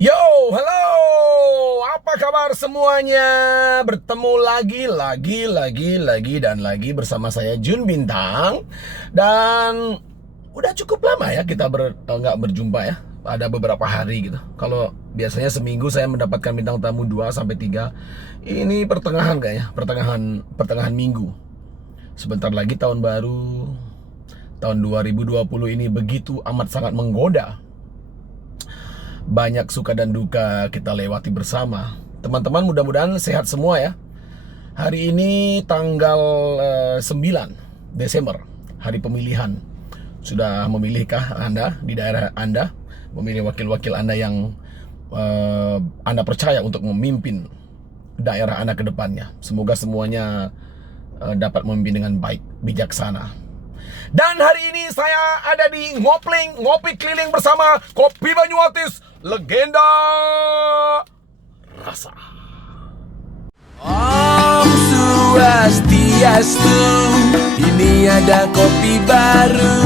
Yo, halo, apa kabar semuanya? Bertemu lagi bersama saya Jun Bintang. Dan udah cukup lama ya kita nggak berjumpa ya. Ada beberapa hari gitu. Kalau biasanya seminggu saya mendapatkan bintang tamu 2 sampai 3. Ini pertengahan kayaknya, pertengahan minggu. Sebentar lagi tahun baru. Tahun 2020 ini begitu amat sangat menggoda. Banyak suka dan duka kita lewati bersama. Teman-teman mudah-mudahan sehat semua ya. Hari ini tanggal 9 Desember, hari pemilihan. Sudah memilihkah Anda di daerah Anda? Memilih wakil-wakil Anda yang Anda percaya untuk memimpin daerah Anda ke depannya. Semoga semuanya dapat memimpin dengan baik, bijaksana. Dan hari ini saya ada di ngopi keliling bersama Kopi Banyuatis, legenda rasa. Om Swastiastu, ini ada kopi baru,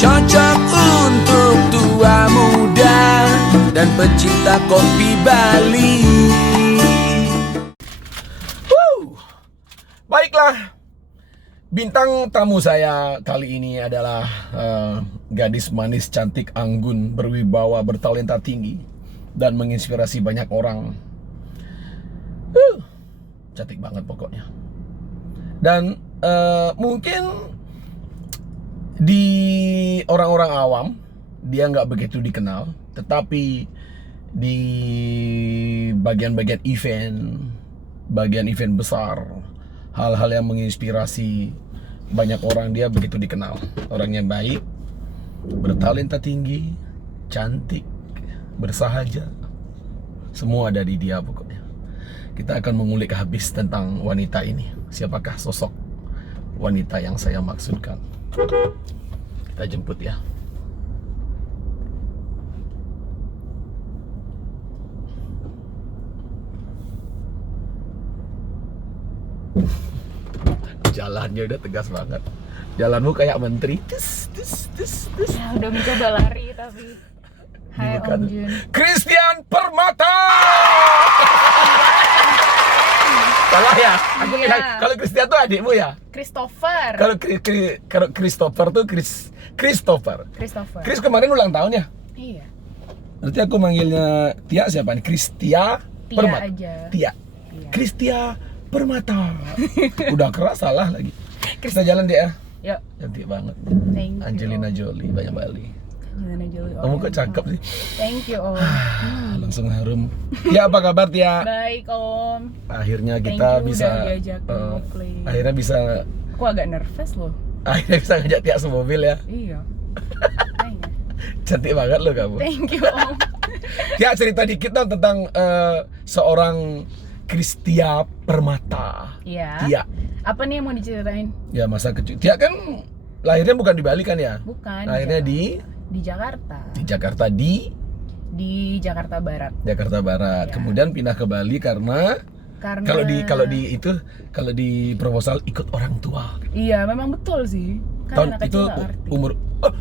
cocok untuk tua muda dan pecinta kopi Bali. Baiklah, bintang tamu saya kali ini adalah gadis manis, cantik, anggun, berwibawa, bertalenta tinggi, dan menginspirasi banyak orang. Cantik banget pokoknya. Dan mungkin di orang-orang awam dia nggak begitu dikenal, tetapi di bagian-bagian event besar, hal-hal yang menginspirasi banyak orang, dia begitu dikenal. Orangnya baik, bertalenta tinggi, cantik, bersahaja. Semua ada di dia pokoknya. Kita akan mengulik habis tentang wanita ini. Siapakah sosok wanita yang saya maksudkan? Kita jemput ya. Jalannya udah tegas banget. Jalanmu kayak menteri. Ya, udah mencoba lari tapi. Hai Bukan. Om Jun. Christian Permata. Salah ya? Aku Iya. bilang kalau Christian tuh adikmu ya? Christopher. Kalau Christopher tuh Christopher. Chris kemarin ulang tahun ya? Iya. Berarti aku manggilnya Tia siapa nih? Christia Tia Permata. aja. Tia. Iya. Christia Permata. Udah keras salah lagi. Chris- Kita jalan dia. Yuk. Cantik banget. Thank you. Angelina Jolie, banyak Bali. Angelina Jolie. Kamu kok cakep sih? Thank you Om. Langsung harum. Tia, apa kabar Tia? Baik Om. Akhirnya Thank kita you bisa udah diajakin ngopi. akhirnya bisa Aku agak nervous loh. ngajak Tia semobil ya. Iya. Kayaknya. Cantik banget lo kamu. Thank you Om. Tia, cerita dikit dong tentang seorang Christia Permata. Iya. Tia. Apa nih yang mau diceritain? Ya masa kecil. Tia kan lahirnya bukan di Bali kan ya? Bukan. Lahirnya di Jakarta. Jakarta, Di Jakarta Barat. Jakarta Barat. Ya. Kemudian pindah ke Bali karena Karena kalau di proposal ikut orang tua. Iya, memang betul sih. Kan Tahun anak itu kecil nggak ngerti. umur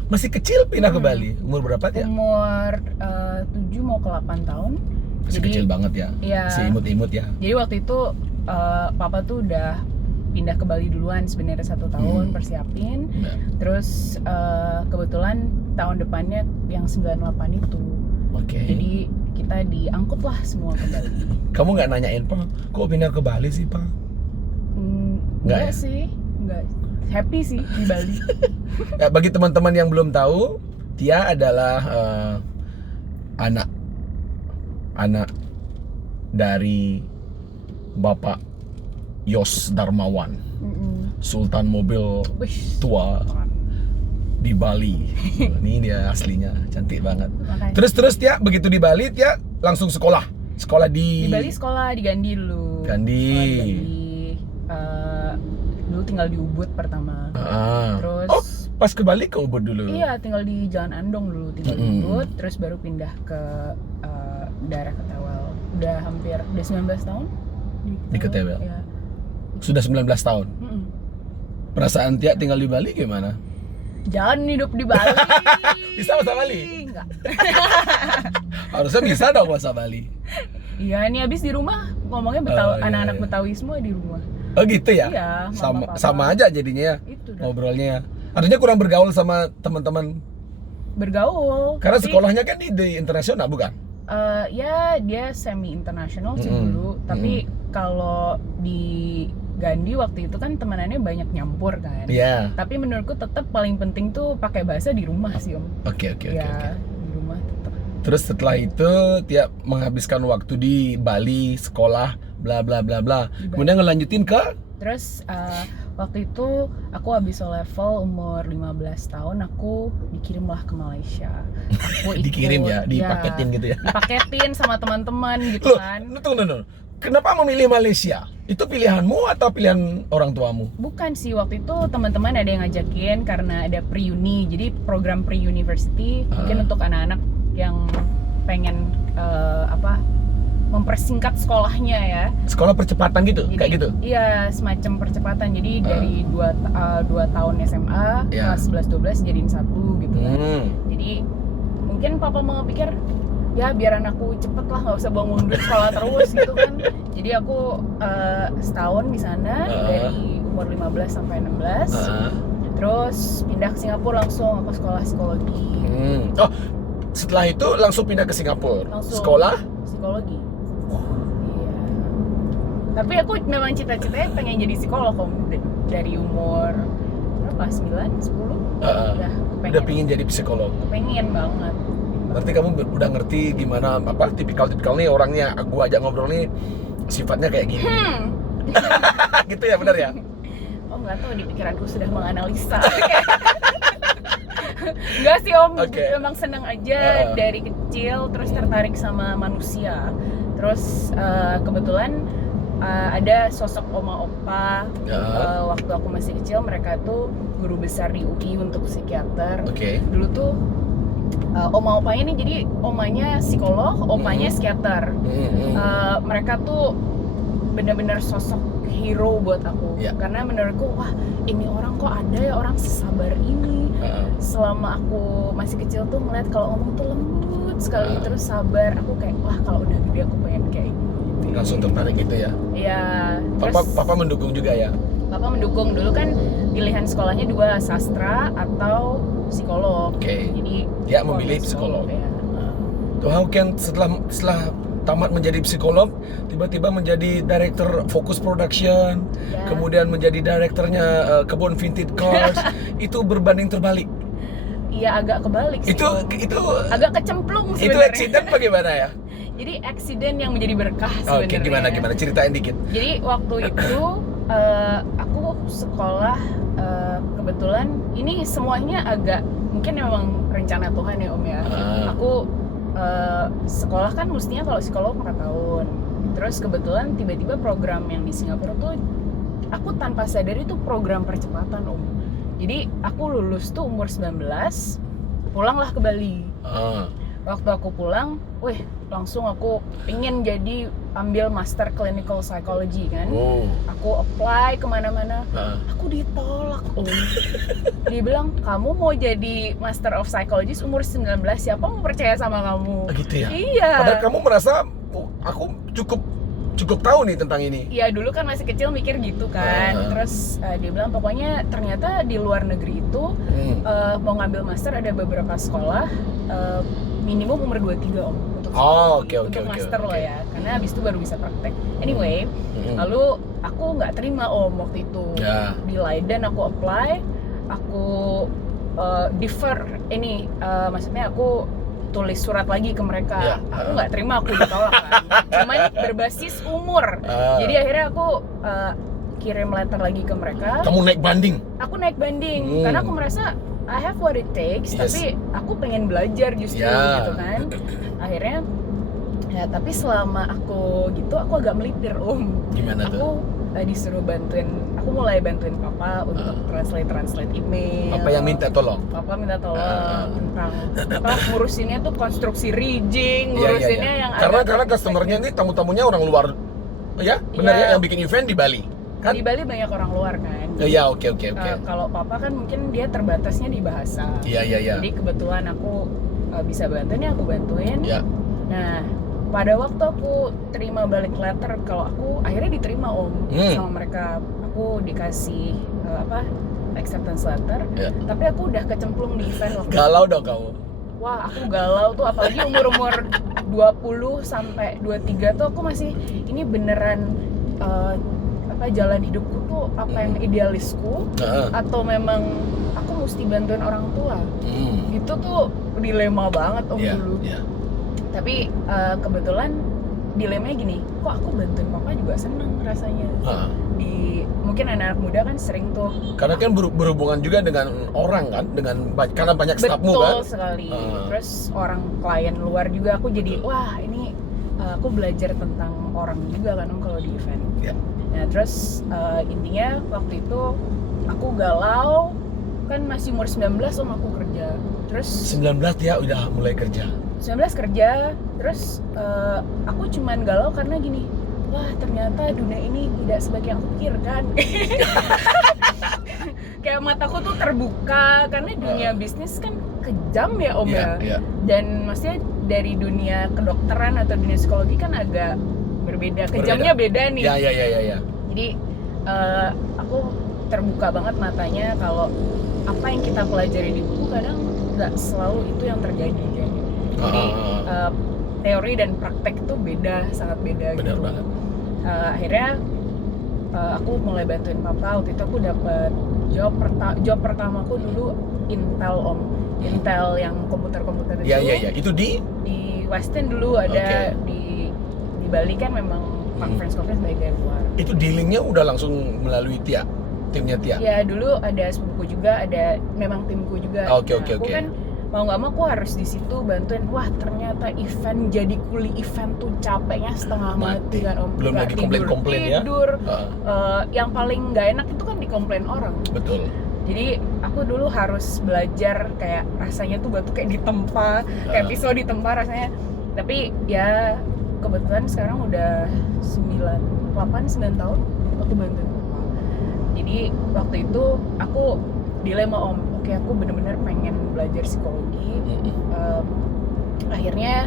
masih kecil pindah ke Bali. Umur berapa ya? Umur 7 mau ke 8 tahun. Masih kecil banget ya. Iya. Masih imut-imut ya. Jadi waktu itu papa tuh udah pindah ke Bali duluan sebenarnya 1 tahun persiapin. Nah, Terus kebetulan tahun depannya yang 98 itu. Oke. Jadi kita diangkut lah semua ke Bali. Kamu nggak nanyain Pak, kok pindah ke Bali sih Pak? Nggak Enggak ya? sih, enggak. Happy sih di Bali. Ya, bagi teman-teman yang belum tahu, Tia adalah anak dari Bapak Yos Darmawan, Sultan Mobil Wih, tua di Bali. Ini dia aslinya, cantik banget. makanya. Terus Tia, begitu di Bali Tia langsung sekolah di Di Bali sekolah di Gandhi dulu. Gandhi. Sekolah di Gandhi. Dulu tinggal di Ubud pertama. Terus Oh, pas ke Bali ke Ubud dulu. iya tinggal di Jalan Andong dulu, tinggal di Ubud, terus baru pindah ke daerah Ketewel. Udah 19 tahun Di Ketewel. Ya. Sudah 19 tahun. Perasaan Tia tinggal di Bali gimana? Jangan hidup di Bali. Bisa bahasa Bali? enggak. Harusnya bisa dong bahasa Bali. Iya, ini habis di rumah ngomongnya Iya, anak-anak iya. Betawi semua di rumah. Oh gitu ya? Iya, sama mama, papa. sama aja jadinya ya Itu dah. ngobrolnya. Artinya kurang bergaul sama teman-teman. Bergaul. Karena tapi, sekolahnya kan di internasional bukan? ya dia semi internasional sih dulu, tapi kalau di Gandhi waktu itu kan temanannya banyak nyampur kan. Iya. Tapi menurutku tetap paling penting tuh pakai bahasa di rumah sih Om. Oke. Ya, di rumah tetap. Terus setelah itu tiap menghabiskan waktu di Bali, sekolah, bla bla bla bla. Di Bali. Kemudian ngelanjutin ke Terus waktu itu aku habis level umur 15 tahun, aku dikirimlah ke Malaysia. Aku ikut, dikirim ya, dipaketin gitu ya. Dipaketin sama teman-teman gitu Loh, kan. tunggu. Kenapa memilih Malaysia? Itu pilihanmu atau pilihan orang tuamu? Bukan sih, waktu itu teman-teman ada yang ngajakin karena ada pre-uni. Jadi program pre-university mungkin untuk anak-anak yang pengen mempersingkat sekolahnya ya. Sekolah percepatan gitu, Jadi, kayak gitu. Iya, semacam percepatan. Jadi dari 2 tahun SMA, Iya. kelas 11 12 jadiin 1 gitu kan. Jadi mungkin papa mau pikir ya biar anakku cepet lah, nggak usah bangun duit sekolah terus gitu kan. Jadi aku setahun di sana dari umur 15 sampai 16. Terus pindah ke Singapura langsung, aku sekolah psikologi. Oh, setelah itu langsung pindah ke Singapura. Langsung. Sekolah? Psikologi. Iya. Tapi aku memang cita-citanya pengen jadi psikolog Om. Dari umur berapa? 9, 10? Udah pingin jadi psikolog. Pengen banget. Berarti kamu udah ngerti gimana tipikal nih orangnya. Aku ajak ngobrol nih sifatnya kayak gini. Gitu ya, benar ya? Oh nggak tahu, di pikiranku sudah menganalisa. Enggak sih Om, memang senang aja dari kecil terus tertarik sama manusia. Terus kebetulan ada sosok oma opa waktu aku masih kecil, mereka tuh guru besar di UI untuk psikiater. Dulu tuh oma opanya nih, jadi omanya psikolog, opanya psikiater. Mereka tuh benar-benar sosok hero buat aku, karena menurutku wah ini orang kok ada ya orang sesabar ini. Selama aku masih kecil tuh ngeliat kalau ngomong tuh lembut sekali, terus sabar. Aku kayak wah kalau udah gede aku pengen kayak gitu. Langsung tertarik gitu ya? Iya. Papa mendukung juga ya? Papa mendukung. Dulu kan pilihan sekolahnya 2, sastra atau psikolog. Jadi dia memilih psikolog. Ya. Tuh, how can setelah tamat menjadi psikolog tiba-tiba menjadi director Focus Production, kemudian menjadi direkturnya kebun vintage cars. Itu berbanding terbalik. Iya, agak kebalik sih. Itu agak kecemplung sebenarnya. Itu accident bagaimana ya? Jadi accident yang menjadi berkah sebenarnya. Gimana ceritain dikit. Jadi waktu itu aku sekolah, kebetulan ini semuanya agak mungkin memang rencana Tuhan ya Om ya. Aku sekolah kan mestinya kalau psikolog 4 tahun. Terus kebetulan tiba-tiba program yang di Singapura tuh aku tanpa sadar itu program percepatan Om. Jadi aku lulus tuh umur 19, pulanglah ke Bali. Waktu aku pulang, langsung aku pengen jadi ambil master clinical psychology kan. Aku apply kemana-mana, aku ditolak Om. Dia bilang kamu mau jadi master of psychologist umur 19, siapa mau percaya sama kamu? Gitu ya? Iya. Padahal kamu merasa aku cukup tahu nih tentang ini. Iya, dulu kan masih kecil mikir gitu kan. Terus dia bilang pokoknya ternyata di luar negeri itu mau ngambil master ada beberapa sekolah minimum umur 23 Om untuk untuk master loh ya, karena habis itu baru bisa praktek. Anyway, lalu aku nggak terima Om waktu itu. Di Leiden aku apply, aku defer ini, maksudnya aku tulis surat lagi ke mereka. Aku nggak terima, aku ditolak kan. Cuman berbasis umur. Jadi akhirnya aku kirim letter lagi ke mereka. Kamu naik banding? Aku naik banding karena aku merasa I have what it takes, tapi aku pengen belajar justru gitu kan. Akhirnya ya, tapi selama aku gitu aku agak melipir Om. Gimana tuh? Aku disuruh aku mulai bantuin Papa untuk translate email. Papa yang minta tolong? Papa minta tolong tentang ngurusinnya tuh konstruksi rigging, ngurusinnya yang karena customernya ini tamu-tamunya orang luar. Ya, benar ya, yang bikin event di Bali. Kan? Di Bali banyak orang luar kan. Iya, oke. Kalau Papa kan mungkin dia terbatasnya di bahasa. Iya. Jadi kebetulan aku bisa bantuin ya aku bantuin. Ya. Nah, pada waktu aku terima balik letter, kalau aku akhirnya diterima Om sama mereka, aku dikasih acceptance letter. Ya. Tapi aku udah kecemplung di event waktu Galau dong kamu. Wah, aku galau tuh, apalagi umur 20 sampai 23 tuh aku masih ini beneran jalan hidupku tuh apa yang idealisku atau memang aku mesti bantuin orang tua. Itu tuh dilema banget Om dulu. Tapi kebetulan dilemanya gini, kok aku bantuin papa juga seneng rasanya. Mungkin anak-anak muda kan sering tuh. Karena kan berhubungan juga dengan orang kan, karena banyak stafmu kan. Betul sekali. Terus orang klien luar juga aku jadi wah ini aku belajar tentang orang juga kan Om kalau di event. Nah terus intinya waktu itu aku galau kan masih umur 19 Om aku kerja. Terus 19 ya udah mulai kerja. 19 kerja, terus aku cuman galau karena gini, wah ternyata dunia ini tidak sebaik yang aku pikirkan. Kayak mataku tuh terbuka, karena dunia bisnis kan kejam ya Om ya. Dan maksudnya dari dunia kedokteran atau dunia psikologi kan agak berbeda. Kejamnya beda nih. Ya. Jadi aku terbuka banget matanya kalau apa yang kita pelajari di buku kadang nggak selalu itu yang terjadi. Jadi teori dan praktek itu beda, sangat beda. Benar gitu. banget. Akhirnya aku mulai bantuin papa. Waktu itu aku dapat job pertamaku dulu Intel Om. Intel yang komputer-komputer itu. Iya. Itu di Westin dulu ada di Bali kan memang conference banyak dari luar. Itu dealingnya udah langsung melalui timnya Tia. Ya dulu ada sepupuku juga, ada memang timku juga. Oke. Aku kan mau nggak mau aku harus di situ bantuin. Wah ternyata event jadi kuli event tuh capeknya setengah mati kan Om. Belum Nggak lagi komplain ya. tidur. Yang paling nggak enak itu kan dikomplain orang. Betul. Jadi aku dulu harus belajar kayak rasanya tuh batu kayak ditempa, kayak pisau ditempa rasanya. Tapi ya kebetulan sekarang udah 9 tahun aku bantuin papa. Jadi waktu itu aku dilema Om. Oke, aku bener-bener pengen belajar psikologi. Akhirnya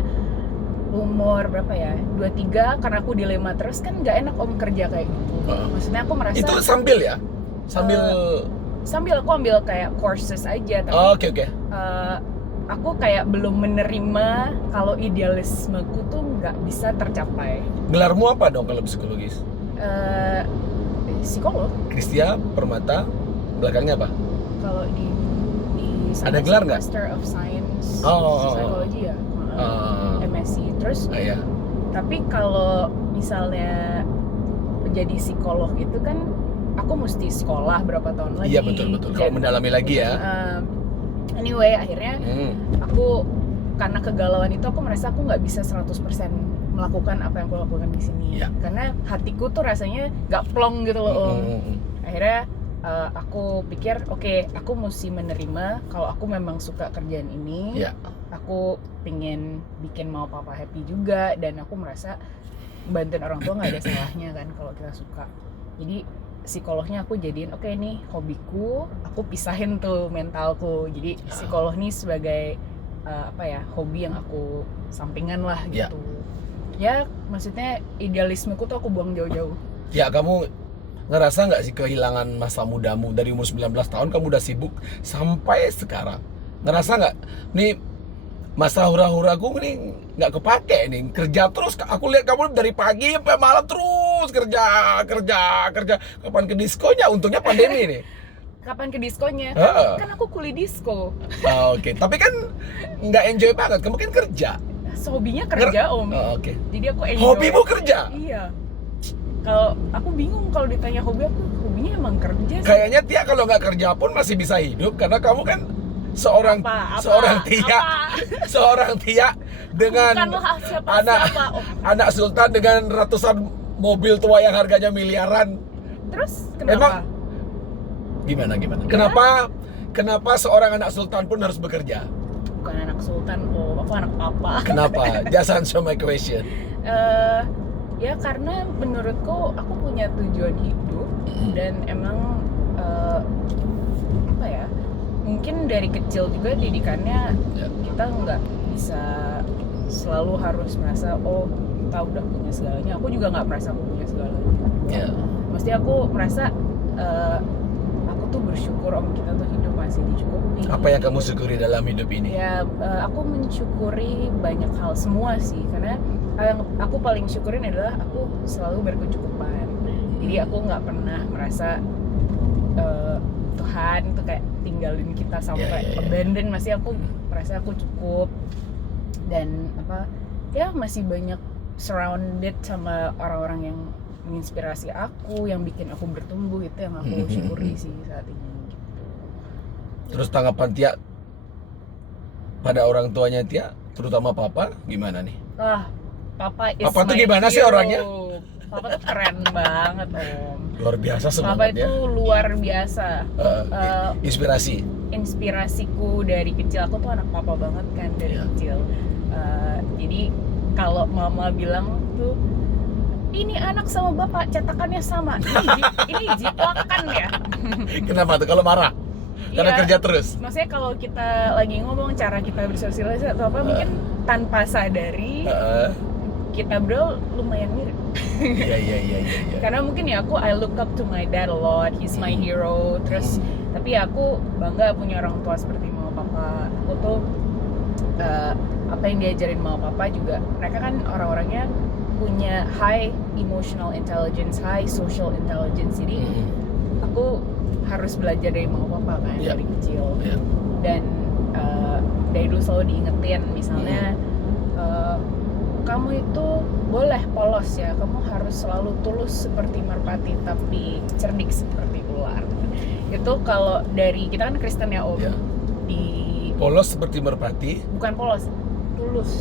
umur berapa ya? 23, karena aku dilema terus kan nggak enak Om kerja kayak gitu. Maksudnya aku merasa itu sambil ya? Sambil aku ambil kayak courses aja, tapi Oke. aku kayak belum menerima kalau idealismeku tuh nggak bisa tercapai. Gelarmu apa dong kalau psikologis? Psikolog. Kristia Permata, belakangnya apa? Kalau di ada gelar nggak? Master of Science Psychology ya, MSc. Terus tapi kalau misalnya menjadi psikolog itu kan aku mesti sekolah berapa tahun lagi. Iya betul. Kalau mendalami lagi ya. Anyway akhirnya aku karena kegalauan itu aku merasa aku nggak bisa 100% melakukan apa yang aku lakukan di sini. Karena hatiku tuh rasanya nggak plong gitu loh Om. Akhirnya aku pikir oke, aku mesti menerima kalau aku memang suka kerjaan ini. Aku pengen bikin mau papa happy juga, dan aku merasa bantuin orang tua nggak ada salahnya kan kalau kita suka. Jadi psikolognya aku jadiin oke nih hobiku, aku pisahin tuh mentalku. Jadi psikolog nih sebagai hobi yang aku sampingan lah gitu. Ya maksudnya idealismeku tuh aku buang jauh-jauh. Ya kamu ngerasa nggak sih kehilangan masa mudamu dari umur 19 tahun kamu udah sibuk sampai sekarang? Ngerasa nggak nih masa hura-huraku nih nggak kepake nih, kerja terus. Aku lihat kamu dari pagi sampai malam terus kerja. Kapan ke diskonya? Untungnya pandemi nih. Kapan ke diskonya? Kan aku kuli disko. Oke. Tapi kan nggak enjoy banget. Kamu kan kerja. Hobinya kerja Om. Oke. Jadi aku enjoy. Hobimu kerja? Iya. Kalau aku bingung kalau ditanya hobi, aku hobinya emang kerja sih. Kayaknya Tia kalau nggak kerja pun masih bisa hidup, karena kamu kan seorang Tia dengan anak sultan dengan ratusan mobil tua yang harganya miliaran. Terus kenapa? Emang gimana? Kenapa seorang anak sultan pun harus bekerja? Bukan anak sultan, aku anak papa. Kenapa? Just answer my question. Ya karena menurutku aku punya tujuan hidup dan emang mungkin dari kecil juga didikannya Ya. kita nggak bisa selalu harus merasa oh kita udah punya segalanya. Aku juga nggak merasa aku punya segalanya. Ya. Mesti aku merasa aku tuh bersyukur om kita tuh hidup masih dicukupi. Apa yang kamu syukuri dalam hidup ini? Ya aku mensyukuri banyak hal semua sih, karena yang aku paling syukurin adalah aku selalu berkecukupan. Jadi aku nggak pernah merasa Tuhan tuh kayak tinggalin kita sampai abandon. Masih aku merasa aku cukup dan ya masih banyak surrounded sama orang-orang yang menginspirasi aku, yang bikin aku bertumbuh. Itu yang aku syukuri sih saat ini gitu. Terus tanggapan Tia pada orang tuanya Tia, terutama Papa, gimana nih? Papa is Papa tuh my gimana sih hero. orangnya? Papa tuh keren banget om. Luar biasa Papa semangatnya. itu luar biasa. Inspirasi. Inspirasiku dari kecil, aku tuh anak papa banget kan dari kecil. Jadi kalau mama bilang tuh ini anak sama bapak cetakannya sama, ini jiplakan ya. Kenapa tuh kalau marah? Karena Iya. kerja terus. Maksudnya kalau kita lagi ngomong cara kita bersosialisasi atau apa, mungkin tanpa sadari kita bro lumayan mirip. Iya. Karena mungkin ya I look up to my dad a lot, he's my hero. Terus tapi ya aku bangga punya orang tua seperti mama papa. Aku tuh apa yang diajarin mama papa juga, mereka kan orang-orangnya punya high emotional intelligence, high social intelligence. Jadi aku harus belajar dari mama papa kan dari kecil. Dan dari dulu selalu diingetin misalnya kamu itu boleh polos ya, kamu harus selalu tulus seperti merpati tapi cerdik seperti ular. Itu kalau dari kita kan Kristen ya om. Di polos seperti merpati, bukan polos,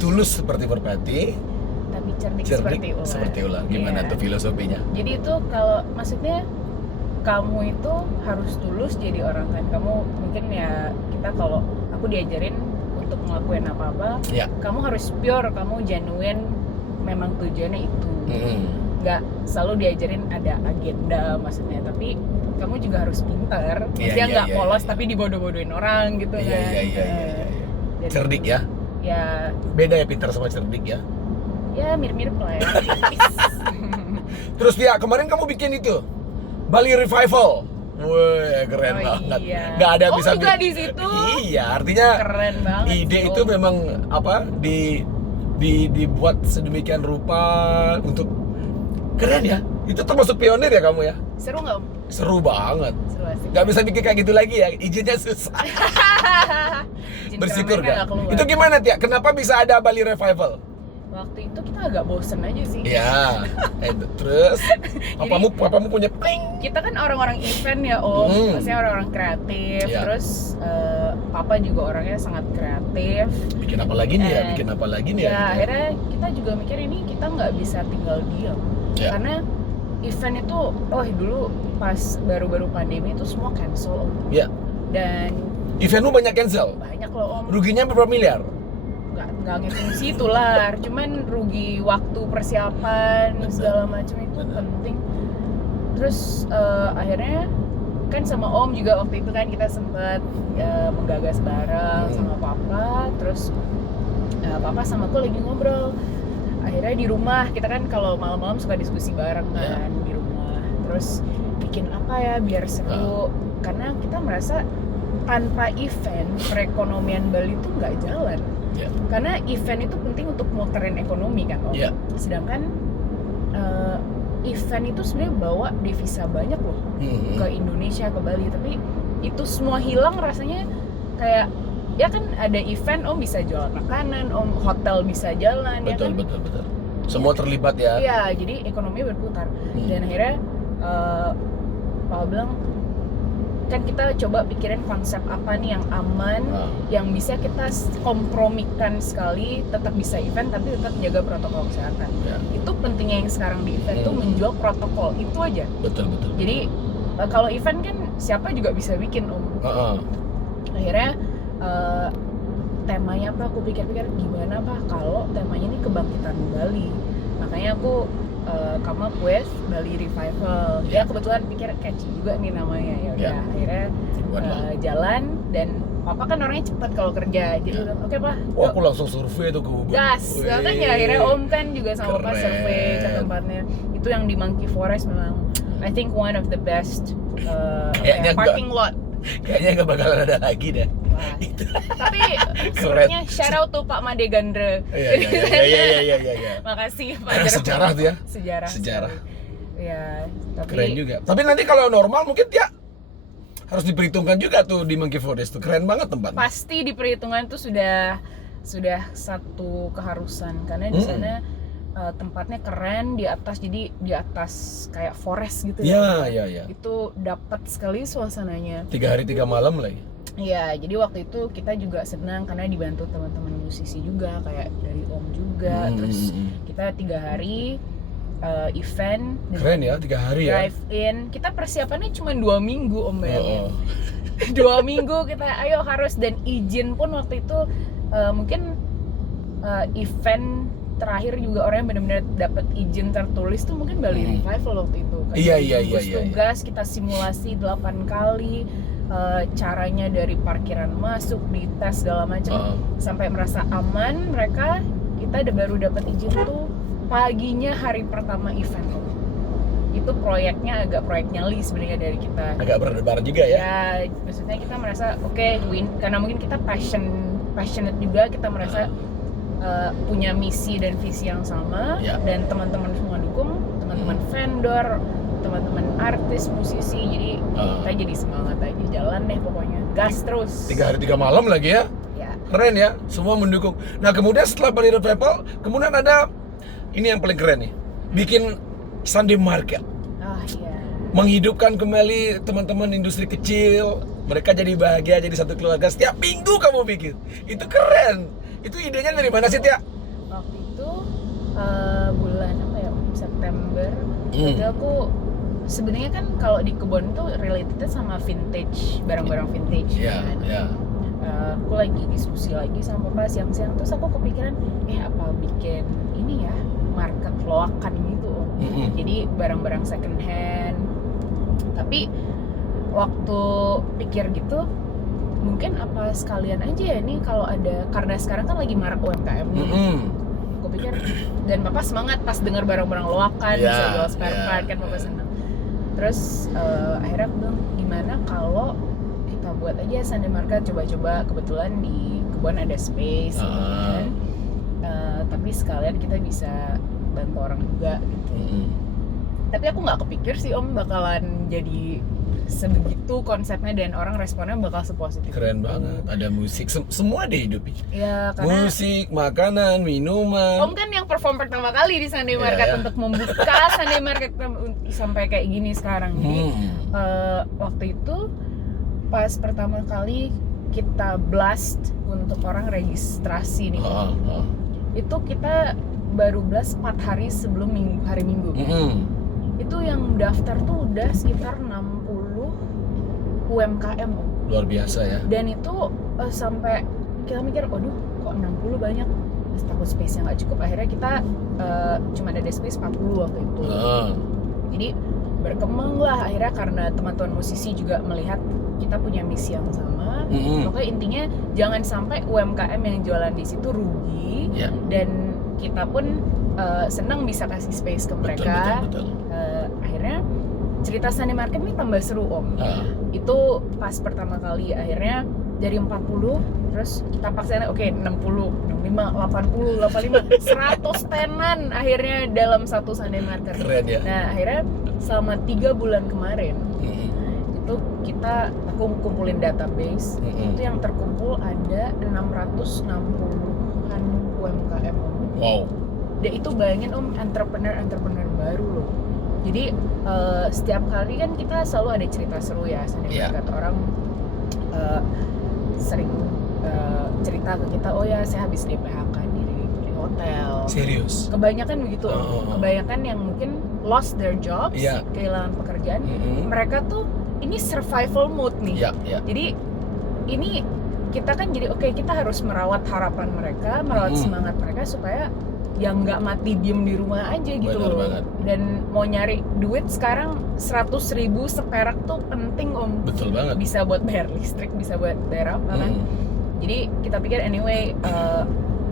tulus seperti merpati, tapi cerdik seperti ular. Gimana tuh filosofinya? Jadi itu kalau maksudnya kamu itu harus tulus jadi orang kan. Kamu mungkin ya kita kalau aku diajarin untuk ngelakuin apa-apa, kamu harus pure, kamu genuine, memang tujuannya itu. Nggak selalu diajarin ada agenda maksudnya, tapi kamu juga harus pintar. Maksudnya nggak polos tapi dibodoh-bodohin orang gitu kan. Iya. Cerdik ya? Ya. Beda ya pintar sama cerdik ya? Ya mirip-mirip lah ya. Terus dia kemarin kamu bikin itu Bali Revival. Wih, keren banget. Iya. Nggak ada bisa juga di situ. Iya, artinya keren banget. Ide itu memang dibuat sedemikian rupa untuk keren ya. Itu termasuk pionir ya kamu ya? Seru nggak om? Seru banget. Seru asik. Nggak bisa bikin kayak gitu lagi ya, izinnya susah. Bersyukur nggak? gak? Itu gimana Tia? Kenapa bisa ada Bali Revival? Waktu itu kita agak bosen aja sih. Iya. Terus papamu punya pling. Kita kan orang-orang event ya om, maksudnya orang-orang kreatif. Terus papa juga orangnya sangat kreatif. Bikin apa lagi nih ya? Gitu. Akhirnya kita juga mikir ini kita nggak bisa tinggal diam. Karena event itu, dulu pas baru-baru pandemi itu semua cancel om. Iya. Dan eventmu banyak cancel? Banyak loh om. Ruginya berapa miliar? Nggak ngitung situ lah, cuman rugi waktu persiapan segala macam itu penting. Terus akhirnya kan sama om juga waktu itu kan kita sempat menggagas bareng sama papa. Terus papa sama aku lagi ngobrol. Akhirnya di rumah kita kan kalau malam-malam suka diskusi bareng kan di rumah. Terus bikin apa ya biar seru? Karena kita merasa tanpa event perekonomian Bali itu nggak jalan. Karena event itu penting untuk muterin ekonomi kan om. Sedangkan event itu sebenarnya bawa devisa banyak loh ke Indonesia, ke Bali. Tapi itu semua hilang rasanya. Kayak ya kan ada event om bisa jualan makanan, om hotel bisa jalan. Betul. Semua terlibat ya. Iya, jadi ekonomi berputar. Dan akhirnya papa bilang kan kita coba pikirin konsep apa nih yang aman, yang bisa kita kompromikan sekali, tetap bisa event tapi tetap jaga protokol kesehatan. Itu pentingnya yang sekarang di event tuh menjual protokol itu aja. Betul. Jadi kalau event kan siapa juga bisa bikin om. Akhirnya temanya apa? Aku pikir-pikir gimana pak kalau temanya ini kebangkitan Bali. Makanya aku come up with Bali Revival. Ya kebetulan pikir catchy juga nih namanya, ya udah akhirnya jalan. Dan papa kan orangnya cepat kalau kerja, jadi oke pak. Oh, aku langsung survei tuh ke Ubud. Gas, makanya akhirnya om kan juga sama papa survei ke tempatnya. Itu yang di Monkey Forest memang, I think one of the best parking lot. Kayaknya nggak bakalan ada lagi deh. Wah. Tapi sebenarnya shout out tuh Pak Made Gandre. Iya. Makasih Pak. Sejarah tuh ya. Sejarah. Ya, tapi keren juga. Tapi nanti kalau normal mungkin dia harus diperhitungkan juga tuh di Monkey Forest tuh. Keren banget tempatnya. Pasti diperhitungkan tuh sudah satu keharusan karena di sana tempatnya keren, di atas, jadi di atas kayak forest gitu ya. Itu dapat sekali suasananya. 3 hari 3 malam lagi. Iya, jadi waktu itu kita juga senang karena dibantu teman-teman musisi juga, kayak dari om juga. Terus kita 3 hari event. Keren ya, 3 hari ya. Drive in. Kita persiapannya cuma 2 minggu om bayangin. 2 minggu kita ayo harus, dan izin pun waktu itu mungkin event terakhir juga orang yang benar-benar dapat izin tertulis tuh mungkin Bali Revival waktu itu. Iya. Tugas kita simulasi 8 kali, caranya dari parkiran masuk, dites segala macam, sampai merasa aman. Kita baru dapat izin tuh paginya hari pertama event. Itu proyek nyali sebenarnya dari kita. Agak berdebar juga ya. Ya, maksudnya kita merasa karena mungkin kita passionate juga, kita merasa punya misi dan visi yang sama, dan teman-teman semua dukung, teman-teman vendor, teman-teman artis, musisi, jadi kita jadi semangat aja, jalan deh pokoknya, gas terus. 3 hari 3 malam lagi ya. Keren ya, semua mendukung. Nah kemudian setelah Bali Revival, kemudian ada ini yang paling keren nih, bikin Sunday Market. Menghidupkan kembali teman-teman industri kecil, mereka jadi bahagia, jadi satu keluarga. Setiap minggu kamu bikin, itu keren. Itu idenya dari mana sih, Tia? Waktu itu bulan September. Jadi aku sebenarnya kan kalau di kebun tuh relatednya sama vintage, barang-barang vintage. Aku lagi diskusi lagi sama papa siang-siang, terus aku kepikiran apa bikin ini ya, market loakan gitu. Jadi barang-barang second hand. Tapi waktu pikir gitu, mungkin apa sekalian aja ya nih kalau ada, karena sekarang kan lagi marak UMKM nih. Aku pikir, dan papa semangat pas dengar barang-barang loakan bisa jual spare part kan, papa senang. Terus akhirnya aku bilang, gimana kalau kita buat aja Sunday Market, coba-coba. Kebetulan di kebun ada space kan. Tapi sekalian kita bisa bantu orang juga gitu. Tapi aku nggak kepikir sih om bakalan jadi sebegitu konsepnya dan orang responnya bakal sepositif. Keren banget, ada musik, semua dihidupi. Ya, karena musik, makanan, minuman. Om kan yang perform pertama kali di Sunday Market untuk membuka Sunday Market sampai kayak gini sekarang. Jadi waktu itu pas pertama kali kita blast untuk orang registrasi nih. Itu kita baru blast 4 hari sebelum hari Minggu. Itu yang daftar tuh udah sekitar 60 UMKM. Luar biasa ya. Dan itu sampai kita mikir, aduh kok 60 banyak, takut space-nya nggak cukup. Akhirnya kita cuma ada space 40 waktu itu. Jadi berkembang lah akhirnya, karena teman-teman musisi juga melihat kita punya misi yang sama. Pokoknya intinya jangan sampai UMKM yang jualan di situ rugi, dan kita pun senang bisa kasih space ke mereka. Betul. Akhirnya cerita Sunday Market ini tambah seru om. Itu pas pertama kali, akhirnya dari 40 terus kita paksain 60, 65, 80, 85, 100 tenan akhirnya dalam satu Sunday Market. Keren ya. Nah akhirnya selama 3 bulan kemarin itu aku kumpulin database. Itu yang terkumpul ada 660-an UMKM. Wow. Dan itu bayangin om, entrepreneur baru loh. Jadi setiap kali kan kita selalu ada cerita seru ya, kata orang sering cerita ke kita, oh ya saya habis di PHK di hotel. Serius? Kebanyakan begitu. Kebanyakan yang mungkin lost their jobs, kehilangan pekerjaan. Mereka tuh ini survival mode nih. Jadi ini kita kan jadi kita harus merawat harapan mereka, merawat semangat mereka supaya yang nggak mati diem di rumah aja gitu Benar loh. banget. Dan mau nyari duit sekarang 100.000 seperak tuh penting om. Betul banget. Bisa buat bayar listrik, bisa buat bayar apa kan. Jadi kita pikir anyway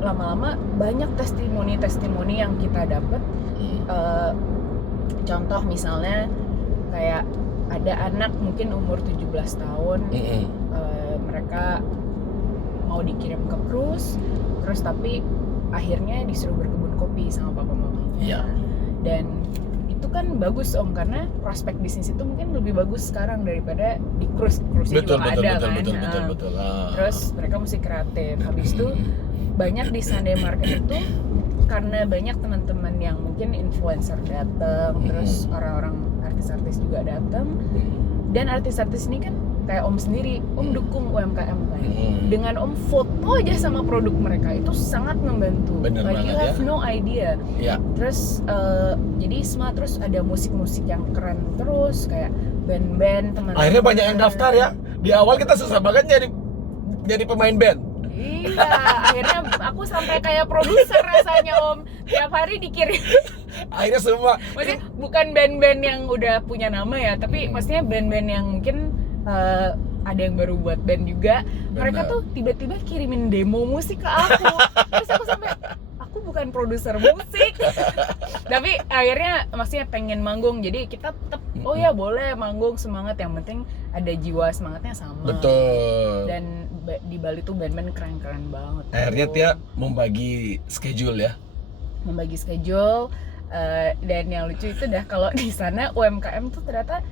lama-lama banyak testimoni yang kita dapat. Contoh misalnya kayak ada anak mungkin umur 17 tahun, mereka mau dikirim ke cruise, terus tapi akhirnya disuruh berkebun kopi sama papa mamanya. Iya. Dan itu kan bagus om, karena prospek bisnis itu mungkin lebih bagus sekarang daripada di cruise-nya juga ada kan. Betul. Terus mereka mesti kreatif. Habis itu banyak di Sunday Market itu karena banyak teman-teman yang mungkin influencer datang, terus orang-orang artis-artis juga datang. Dan artis-artis ini kan kayak om sendiri, om dukung UMKM kan. Dengan om foto aja sama produk mereka itu sangat membantu. Bener Like you banget, have no idea. Iya. Terus jadi terus ada musik-musik yang keren terus kayak band-band teman. Akhirnya banyak yang daftar ya. Di awal kita susah banget jadi pemain band. Iya, akhirnya aku sampai kayak produser rasanya om. Tiap hari dikirim. Akhirnya semua. Maksudnya bukan band-band yang udah punya nama ya, tapi maksudnya band-band yang mungkin ada yang baru buat band juga. Mereka tuh tiba-tiba kirimin demo musik ke aku. Terus aku sampai, aku bukan produser musik. Tapi akhirnya maksudnya pengen manggung. Jadi kita tetap, oh ya boleh manggung, semangat. Yang penting ada jiwa semangatnya sama. Betul. Dan di Bali tuh band-band keren-keren banget. Akhirnya tuh. Tia membagi schedule ya. Membagi schedule. Dan yang lucu itu dah kalau di sana UMKM tuh ternyata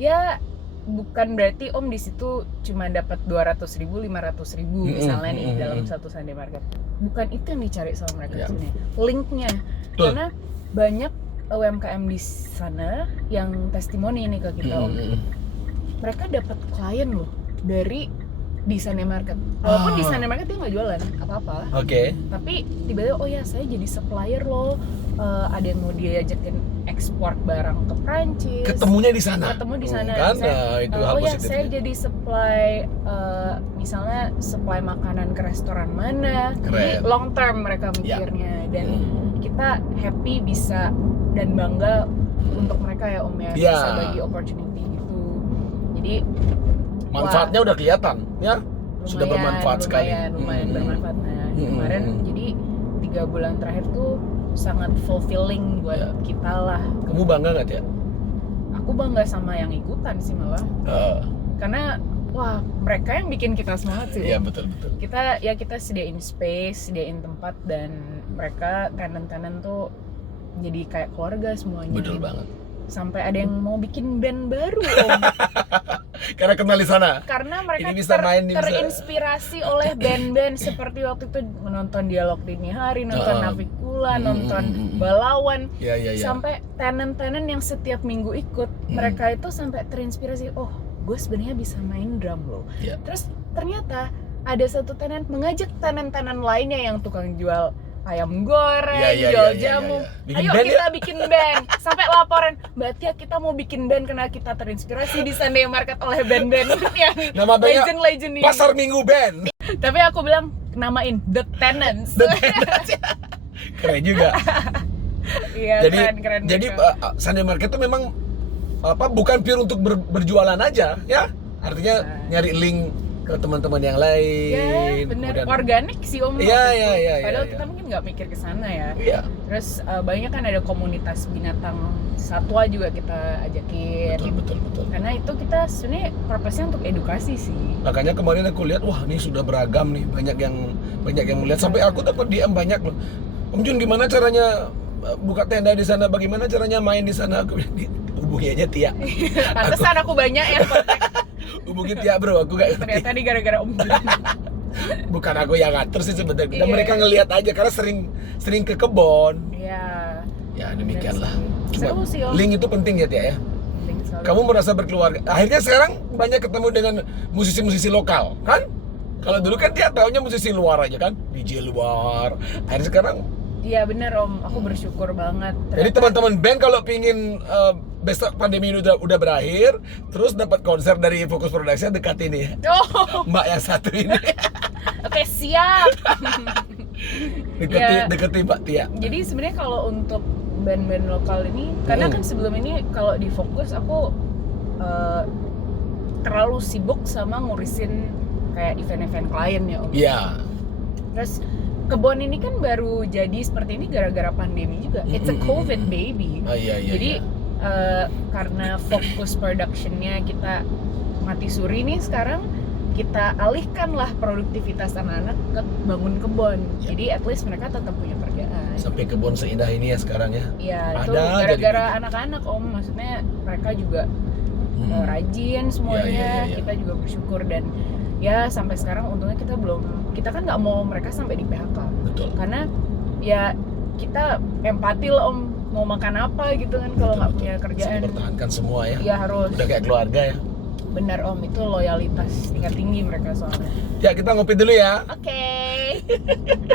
ya bukan berarti om di situ cuma dapat 200.000, 500.000 misalnya nih dalam satu Sunday Market. Bukan itu yang dicari sama mereka di sini. Linknya. Betul. Karena banyak UMKM di sana yang testimoni ini ke kita om. Mereka dapat klien loh dari di Sunday Market. Walaupun di Sunday Market dia nggak jualan apa-apa. Oke. Tapi tiba-tiba oh ya saya jadi supplier loh. Ada yang mau diajakin ekspor barang ke Prancis. Ketemunya di sana. Ketemu di sana. Kan Saya, itu hal oh ya positifnya. saya jadi supply misalnya supply makanan ke restoran mana. Jadi Keren. long term mereka mikirnya dan kita happy bisa dan bangga untuk mereka ya om ya bisa bagi opportunity gitu. Jadi manfaatnya udah kelihatan ya. Sudah bermanfaat sekali. Lumayan bermanfaat. Nah, kemarin jadi 3 bulan terakhir tuh sangat fulfilling buat kita lah. Kamu bangga nggak ya? Aku bangga sama yang ikutan sih malah. Karena wah mereka yang bikin kita semangat sih. Iya betul. Kita sediain space, sediain tempat dan mereka tenant tuh jadi kayak keluarga semuanya. Betul gitu. banget. Sampai ada yang mau bikin band baru om. Karena kenal di sana. Karena mereka Ini bisa main, ini bisa. terinspirasi oleh band-band seperti waktu itu menonton Dialog Dini Hari, nonton Navikula, nonton Balawan. Iya. Sampai tenant-tenant yang setiap minggu ikut, mereka itu sampai terinspirasi, oh gue sebenarnya bisa main drum loh. Terus ternyata ada satu tenant mengajak tenant-tenant lainnya yang tukang jual ayam goreng, jual jamu. Bikin Ayo band kita bikin band. Sampai laporan, Mbak Tia kita mau bikin band karena kita terinspirasi di Sunday Market oleh band-band yang Nama bandnya legend ini. Pasar Minggu Band. Tapi aku bilang namain The Tenants. Keren juga. Iya, keren. Jadi Sunday Market itu memang bukan pure untuk berjualan aja ya. Artinya nyari link ke teman-teman yang lain. Ya, bener. Organik sih om. Iya. Padahal kita mungkin nggak mikir ke sana ya. Iya. Terus banyak kan ada komunitas binatang satwa juga kita ajakin. Betul. Karena itu kita sebenarnya purpose-nya untuk edukasi sih. Makanya kemarin aku lihat, wah ini sudah beragam nih, banyak yang melihat. Sampai aku dapat DM banyak loh. Om Jun gimana caranya buka tenda di sana? Bagaimana caranya main di sana? Aku bilang, hubungi aja Tia. Pantesan aku banyak yang kontak. Hubungin Tia bro, aku gak ngerti. Ternyata di gara-gara Om Jun. Bukan aku yang ngatur sih sebenarnya. Dan Iya. mereka ngelihat aja karena sering ke kebon. Iya. Ya demikianlah. Seru sih om. Link itu penting ya Tia ya. Penting sekali. Kamu merasa berkeluarga. Akhirnya sekarang banyak ketemu dengan musisi-musisi lokal, kan? Kalau dulu kan Tia taunya musisi luar aja kan, DJ luar. Akhirnya sekarang. Iya bener om, aku bersyukur banget. Jadi teman-teman band kalau pingin besok pandemi ini udah berakhir, terus dapat konser dari Fokus Production dekat ini. Oh, Mbak yang satu ini. oke siap. Deketi Mbak Tia. Jadi sebenarnya kalau untuk band-band lokal ini, karena kan sebelum ini kalau di Fokus aku terlalu sibuk sama ngurusin kayak event-event klien ya Om. Iya. Terus Kebon ini kan baru jadi seperti ini gara-gara pandemi juga. It's a COVID baby. Oh, iya. Jadi karena fokus productionnya kita mati suri nih sekarang, kita alihkanlah produktivitas anak-anak ke bangun kebon. Jadi at least mereka tetap punya kerjaan. Sampai kebun seindah ini ya sekarang ya. Iya, itu Ada gara-gara jadi anak-anak Om. Maksudnya mereka juga rajin semuanya. Iya. Kita juga bersyukur dan ya sampai sekarang untungnya kita kan nggak mau mereka sampai di PHK. Betul. Karena ya kita empati lah Om, mau makan apa gitu kan kalau nggak punya kerjaan. Bisa dipertahankan semua ya. Ya harus. Udah kayak keluarga ya. Benar Om, itu loyalitas tingkat tinggi mereka soalnya. Ya kita ngopi dulu ya. Oke.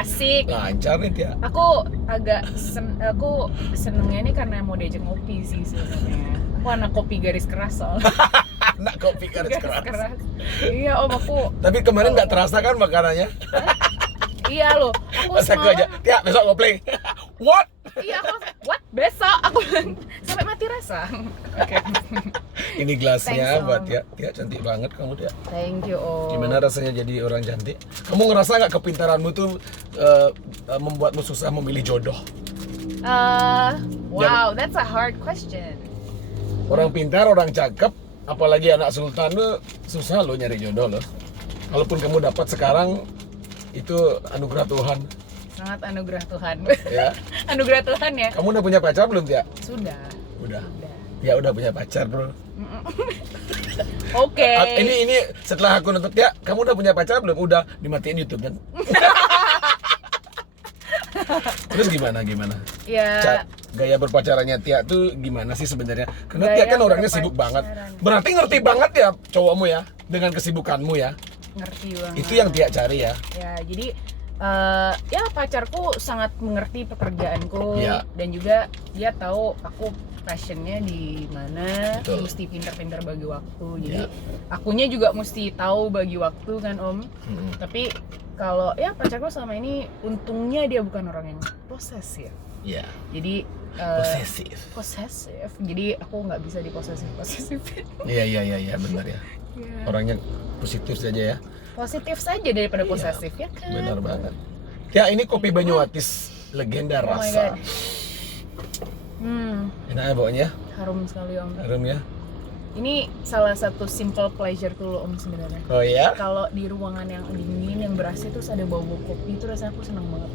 Asik. Lancar nih Tia. Aku senengnya ini karena mau diajak ngopi sih sebenarnya. Aku anak kopi garis keras soalnya. Anak kopi garis keras. Iya Om, aku. Tapi kemarin nggak terasa kan makanannya? Iya loh. Aku Pas aku aja, Tia besok ngopi. What? Iya aku. What? Besok aku sampai mati rasa. Oke. Ini gelasnya Thanks, Om. buat Tia. Tia cantik banget kamu Tia. Thank you Om. Gimana rasanya jadi orang cantik? Kamu ngerasa nggak kepintaranmu tuh membuatmu susah memilih jodoh? Wow, that's a hard question. Orang pintar, orang cakep, apalagi anak sultan tuh susah lo nyari jodoh lo. Kalaupun kamu dapat sekarang, itu anugerah Tuhan. Sangat anugerah Tuhan. Ya. Anugerah Tuhan ya. Kamu udah punya pacar belum Tia? Sudah. Udah. Ya udah punya pacar bro. Oke. Ini setelah aku nonton Tia, kamu udah punya pacar belum? Udah, dimatiin YouTube kan? Terus gimana? Ya. Gaya berpacarannya Tia tuh gimana sih sebenarnya? Karena Gaya Tia kan orangnya sibuk banget. berpacaran. Berarti ngerti banget ya cowokmu ya dengan kesibukanmu ya. Ngerti banget. Itu yang Tia cari ya. Ya, jadi ya pacarku sangat mengerti pekerjaanku Ya. dan juga dia tahu aku passionnya di mana, Betul. mesti pintar-pintar bagi waktu. Jadi Ya. akunya juga mesti tahu bagi waktu kan Om. Tapi kalau ya pacarku selama ini untungnya dia bukan orang yang posesif. Iya. Jadi posesif. Jadi aku nggak bisa diposesif-posesifin. Iya benar ya. Orangnya positif saja ya. Positif saja daripada posesif ya kan. Benar banget. Ya ini kopi Banyuwatis legenda Oh my rasa. God. Enak ya bawanya? Harum sekali Om. Harum ya. Ini salah satu simple pleasure tuh Om sebenarnya. Oh ya. Kalau di ruangan yang dingin yang ber-AC terus ada bau-bau kopi itu rasanya aku seneng banget.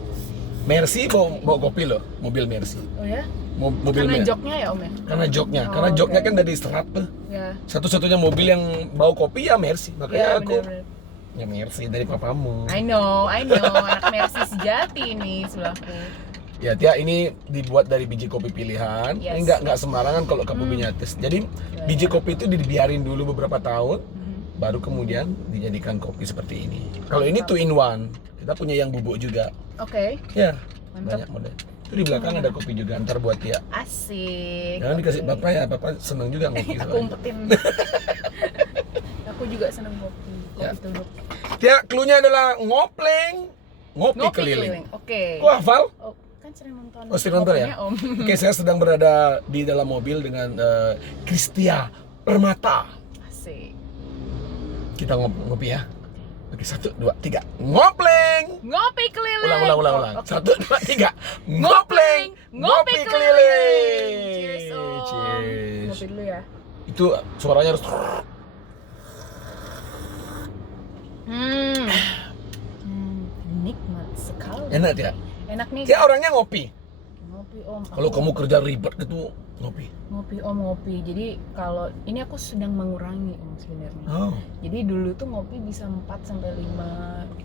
Mercy bawa kopi loh, mobil Mercy. Oh ya? Mobil Karena Mercy. joknya ya Om ya? Karena joknya, Oh, karena joknya oke. kan dari serat tuh. Ya. Satu-satunya mobil yang bawa kopi ya Mercy. Makanya Ya aku benar-benar. ya Mercy dari papamu. I know, anak Mercy sejati ini sebelahku. Ya Tia, ini dibuat dari biji kopi pilihan. Yes. Ini nggak sembarangan kalau kopi Banyuwatis. Jadi biji kopi itu dibiarin dulu beberapa tahun, baru kemudian dijadikan kopi seperti ini. Kalau ini 2 in 1, kita punya yang bubuk juga. Oke, Ya, Mantap. banyak model. Itu di belakang ada kopi juga, ntar buat Tia. asik. Jangan dikasih Oke. bapak ya, bapak seneng juga ngopi. Aku soalnya. umpetin. Aku juga seneng kopi Ya. tubruk. Tia, cluenya adalah ngopi keliling. Oke. Kok hafal? Oh, kan sering nonton. Oh, sering nonton ya? Kopinya, Om. Oke, saya sedang berada di dalam mobil dengan Kristia Permata. Asik. Kita ngopi ya. Oke, 1, 2, 3. Ngopleng. Ngopi keliling. Ulang. Oh, oke. 1, 2, 3. Ngopleng. Ngopi keliling. Cheers, Om. Cheers. Ngopi dulu ya. Itu suaranya harus Nikmat sekali. enak ya. Enak nih. Dia orangnya ngopi. Ngopi Om. Kalau Aku kamu kerja ribet gitu ngopi. ngopi Om ngopi. Jadi kalau ini aku sedang mengurangi Om sebenarnya. Oh, Jadi dulu tuh ngopi bisa 4 sampai 5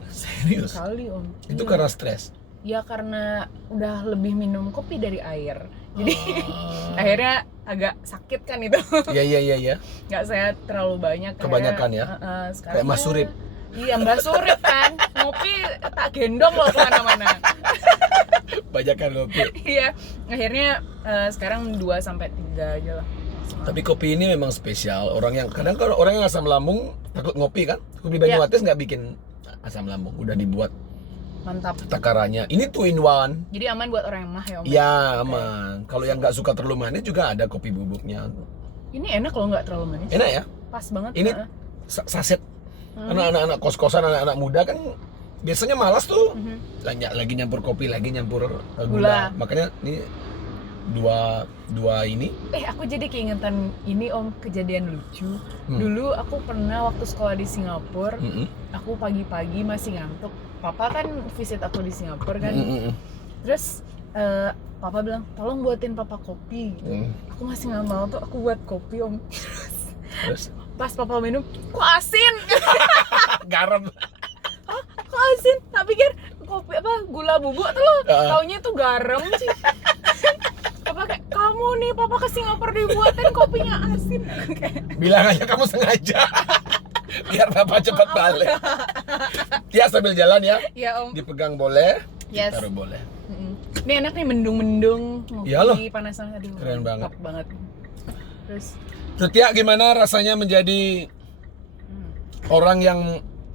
serius. kali Om. Itu Iya. karena stres. Ya karena udah lebih minum kopi dari air. Jadi Ah. akhirnya agak sakit kan itu. Iya. Nggak sehat terlalu banyak. Kebanyakan ya? Sekarang Kayak Mas ya- Surip. Iya Mbak Surip kan. Ngopi tak gendong loh kemana-mana. Bajakan ngopi. Iya. Akhirnya sekarang 2 sampai 3 aja lah. Tapi kopi ini memang spesial. Orang yang kadang kalau orang yang asam lambung takut ngopi kan. Kopi Banyuwatis nggak bikin asam lambung. Udah dibuat Mantap. takarannya. Ini 2 in 1. Jadi aman buat orang yang mah ya Om? Ya aman. Kalau yang nggak suka terlalu manis juga ada kopi bubuknya. Ini enak loh, nggak terlalu manis. Enak ya. Pas banget. Ini saset. Anak-anak kos-kosan, anak-anak muda kan biasanya malas tuh. Lagi nyampur kopi, lagi nyampur gula. Makanya ini dua ini. Aku jadi keingetan ini Om, kejadian lucu. Dulu aku pernah waktu sekolah di Singapura, aku pagi-pagi masih ngantuk. Papa kan visit aku di Singapura kan. Terus Papa bilang, tolong buatin Papa kopi. Aku masih nggak mau tuh, aku buat kopi Om. Terus Pas Papa minum, kok asin? garam. Kok asin? Tak pikir kopi gula bubuk tuh loh. Taunya itu garam sih. Papa kayak, kamu nih Papa ke Singapura dibuatin kopinya asin. Bilang aja kamu sengaja. Biar Bapak cepat balik. Tia sambil jalan ya. Ya Om. Dipegang boleh, Yes. ditaruh boleh. Ini enak nih, mendung-mendung, Iyalah. ngopi panas-panas, aduh. Keren banget. Top banget. Terus Tia, gimana rasanya menjadi orang yang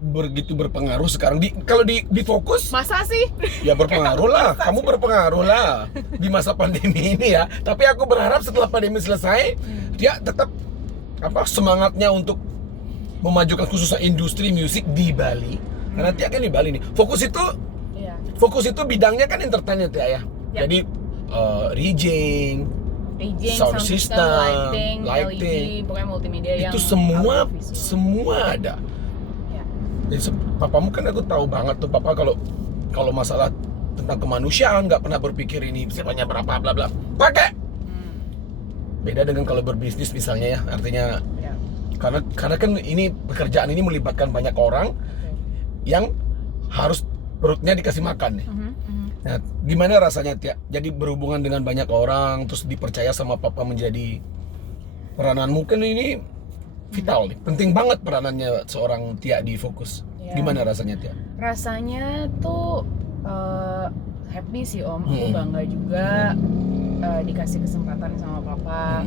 begitu berpengaruh sekarang kalau di fokus masa sih? ya berpengaruh lah, kamu berpengaruh lah di masa pandemi ini ya. Tapi aku berharap setelah pandemi selesai, dia tetap semangatnya untuk memajukan khususnya industri musik di Bali. Karena Tia kan di Bali nih. Fokus itu bidangnya kan entertainment ya. Jadi rigging, sound system, lighting, LED, pokoknya multimedia yang itu semua audiovisual. ada. Jadi papamu kan aku tahu banget tuh, papa kalau masalah tentang kemanusiaan nggak pernah berpikir ini siapanya berapa bla bla. Pakai. Beda dengan kalau berbisnis misalnya ya, artinya karena kan ini pekerjaan ini melibatkan banyak orang yang harus perutnya dikasih makan nih. Nah, gimana rasanya Tia? Jadi berhubungan dengan banyak orang, terus dipercaya sama papa menjadi perananmu kan ini vital nih, penting banget peranannya seorang Tia di Fokus. Gimana rasanya Tia? Rasanya tuh happy sih Om, aku bangga juga dikasih kesempatan sama papa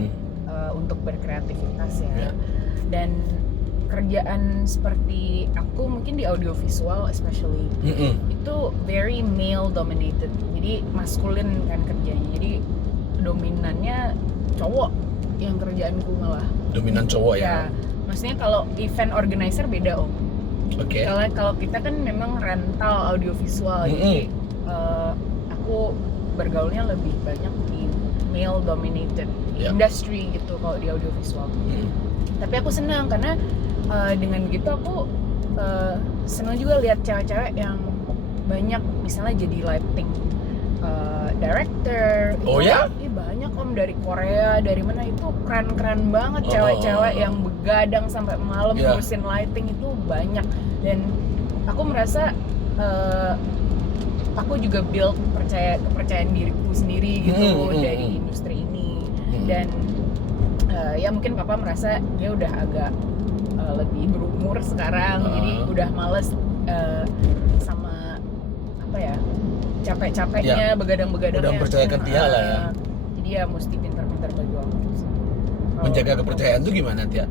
untuk berkreativitas ya. Dan kerjaan seperti aku mungkin di audiovisual especially itu very male dominated, jadi maskulin kan kerjanya, jadi dominannya cowok yang kerjaanku malah. Dominan cowok ya? Maksudnya kalau event organizer beda Om. Oke. Kalau kita kan memang rental audiovisual, jadi aku bergaulnya lebih banyak di male dominated industry gitu kalau di audiovisual. Tapi aku senang karena dengan gitu aku senang juga lihat cewek-cewek yang banyak misalnya jadi lighting director. Ya? Banyak Om, dari Korea, dari mana, itu keren-keren banget cewek-cewek yang begadang sampai malam ngurusin lighting itu banyak. Dan aku merasa aku juga build kepercayaan diriku sendiri gitu dari industri ini. Dan ya mungkin papa merasa dia udah agak lebih berumur sekarang, jadi udah males sama capek-capeknya, begadang-begadangnya. Udah mempercayakan Tia lah ya. Jadi ya mesti pintar-pintar berjuang. Menjaga kepercayaan tuh gimana Tia?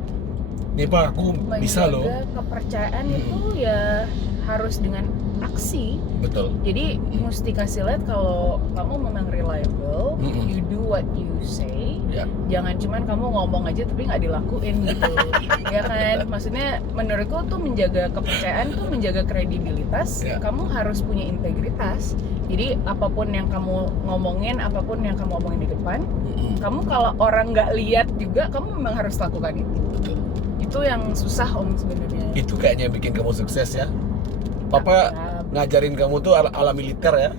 Nih Pak, aku bisa loh. Menjaga kepercayaan itu ya harus dengan aksi. Betul. Jadi mesti kasih lihat kalau kamu memang reliable, you do what you say. Jangan cuman kamu ngomong aja tapi nggak dilakuin gitu. Ya kan? Maksudnya menurutku tuh menjaga kepercayaan tuh menjaga kredibilitas. Kamu harus punya integritas. Jadi apapun yang kamu ngomongin, apapun yang kamu omongin di depan, kamu kalau orang nggak lihat juga, kamu memang harus lakukan itu. Betul. Itu yang susah Om sebenarnya. Itu kayaknya bikin kamu sukses ya. Papa ngajarin kamu tuh ala militer ya.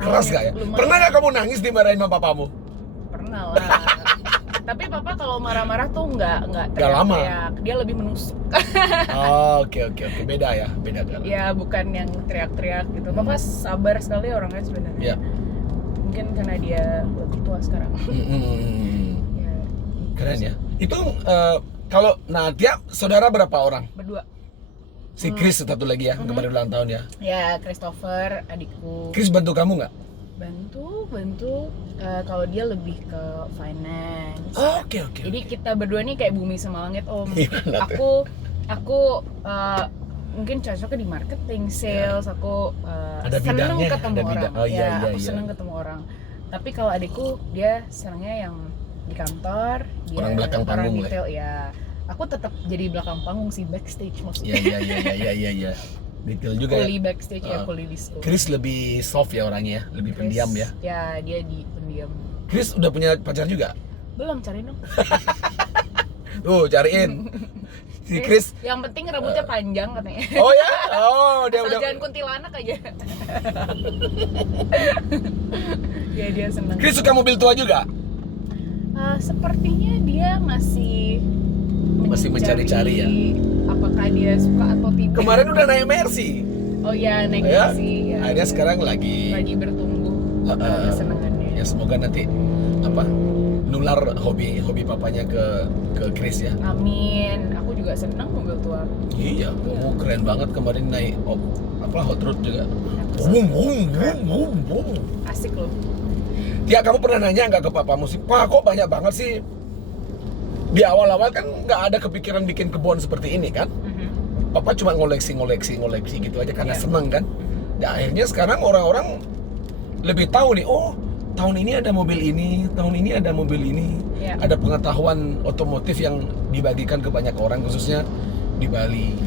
Keras gak ya? Lumayan. Pernah gak kamu nangis dimarahin sama papamu? Pernah lah. Tapi papa kalau marah-marah tuh nggak lama. teriak-teriak, dia lebih menusuk. Oke. Beda kan? Ya bukan yang teriak-teriak gitu. Papa sabar sekali orangnya sebenarnya. Mungkin karena dia lebih tua sekarang. Keren ya. Itu kalau Nadia saudara berapa orang? Berdua. Si Chris satu lagi ya, kemarin ulang tahun ya. Ya, Christopher adikku. Chris bantu kamu nggak? Bantu. Kalau dia lebih ke finance. Oke. Jadi kita berdua nih kayak bumi sama langit Om. Gimana tuh? Aku mungkin cocoknya di marketing, sales. Aku Ada seneng bidangnya, ketemu ada orang. bidang. Oh, iya, Aku iya. seneng ketemu orang. Tapi kalau adikku dia senengnya yang di kantor, dia Orang belakang panggung lah. detail ya. Aku tetap jadi belakang panggung sih, backstage maksudnya. Iya. Detail juga ya. Kuli backstage ya, Ah. kuli disco. Chris lebih soft ya orangnya, lebih Chris, pendiam ya. Ya, dia di pendiam. Chris udah punya pacar juga? Belum, cari dong. Tuh, cariin. Si Chris. Yang penting rambutnya panjang katanya. Oh ya? Oh, dia Asal udah. jangan kuntilanak aja. Ya, dia seneng. Chris suka mobil tua juga? Sepertinya dia masih mencari-cari ya? Apakah dia suka atau tidak. Kemarin udah naik Mercy. Oh ya, naik Ya? sih ya. Akhirnya sekarang lagi bertumbuh kesenangannya. ya semoga nanti nular hobi papanya ke Chris ya. Amin. Aku juga senang mobil tua. Iya, keren banget kemarin naik hot rod juga. Wum. Asik loh. Ya, kamu pernah nanya nggak ke papamu sih, Pak, kok banyak banget sih? Di awal-awal kan nggak ada kepikiran bikin kebun seperti ini kan? Papa cuma ngoleksi gitu aja karena seneng kan. Dan akhirnya sekarang orang-orang lebih tahu nih, oh tahun ini ada mobil ini, tahun ini ada mobil ini. Ya. Ada pengetahuan otomotif yang dibagikan ke banyak orang, khususnya di Bali.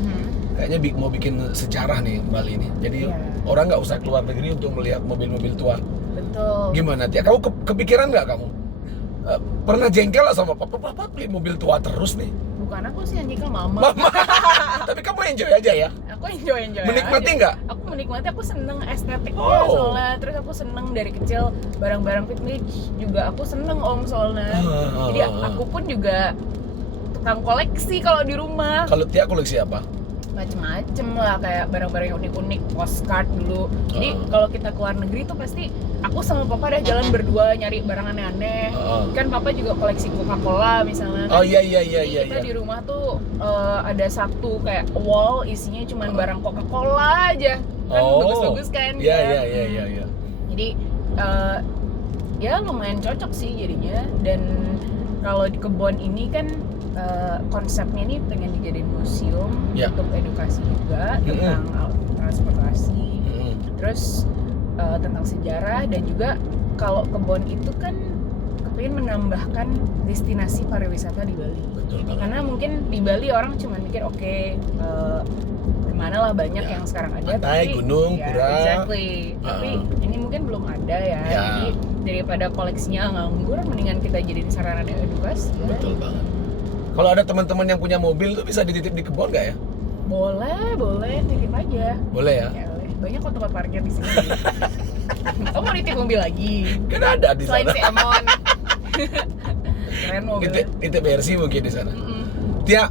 Kayaknya mau bikin sejarah nih Bali ini. Jadi orang nggak usah keluar negeri untuk melihat mobil-mobil tua. Betul. Gimana Tia? Kamu kepikiran nggak kamu? Pernah jengkel lah sama papa beli mobil tua terus nih? Bukan aku sih yang jengkel, mama. Tapi kamu enjoy aja ya? Aku enjoy Menikmati aja. nggak? Aku menikmati, aku seneng estetiknya Oh. soalnya. Terus aku seneng dari kecil barang-barang vintage juga aku seneng om soalnya. Jadi aku pun juga tukang koleksi kalau di rumah. Kalau Tia koleksi apa? Macem-macem lah, kayak barang-barang yang unik-unik, postcard dulu. Jadi kalau kita keluar negeri tuh pasti aku sama papa udah jalan berdua nyari barang aneh-aneh. Kan papa juga koleksi Coca-Cola misalnya. Oh iya. Jadi kita di rumah tuh ada satu kayak wall isinya cuman barang Coca-Cola aja. Kan bagus-bagus kan. Iya. Jadi ya lumayan cocok sih jadinya. Dan kalau di kebun ini kan konsepnya ini pengen dijadiin museum untuk edukasi juga tentang transportasi, terus tentang sejarah, dan juga kalau kebun itu kan pengen menambahkan destinasi pariwisata di Bali. Betul banget. Karena mungkin di Bali orang cuma mikir kemana lah banyak yang sekarang ada, pantai, gunung, pura. Exactly. Tapi ini mungkin belum ada ya. Jadi daripada koleksinya nganggur, mendingan kita jadiin sarana edukasi. Betul banget. Kalau ada teman-teman yang punya mobil tuh bisa dititip di kebun nggak ya? Boleh, titip aja. Boleh ya? Ya, banyak kok tempat parkir di sini. Kamu mau nitip mobil lagi? Kan ada di Selain sana. si Emon. Keren mobilnya. Titip versi mungkin di sana. Tia,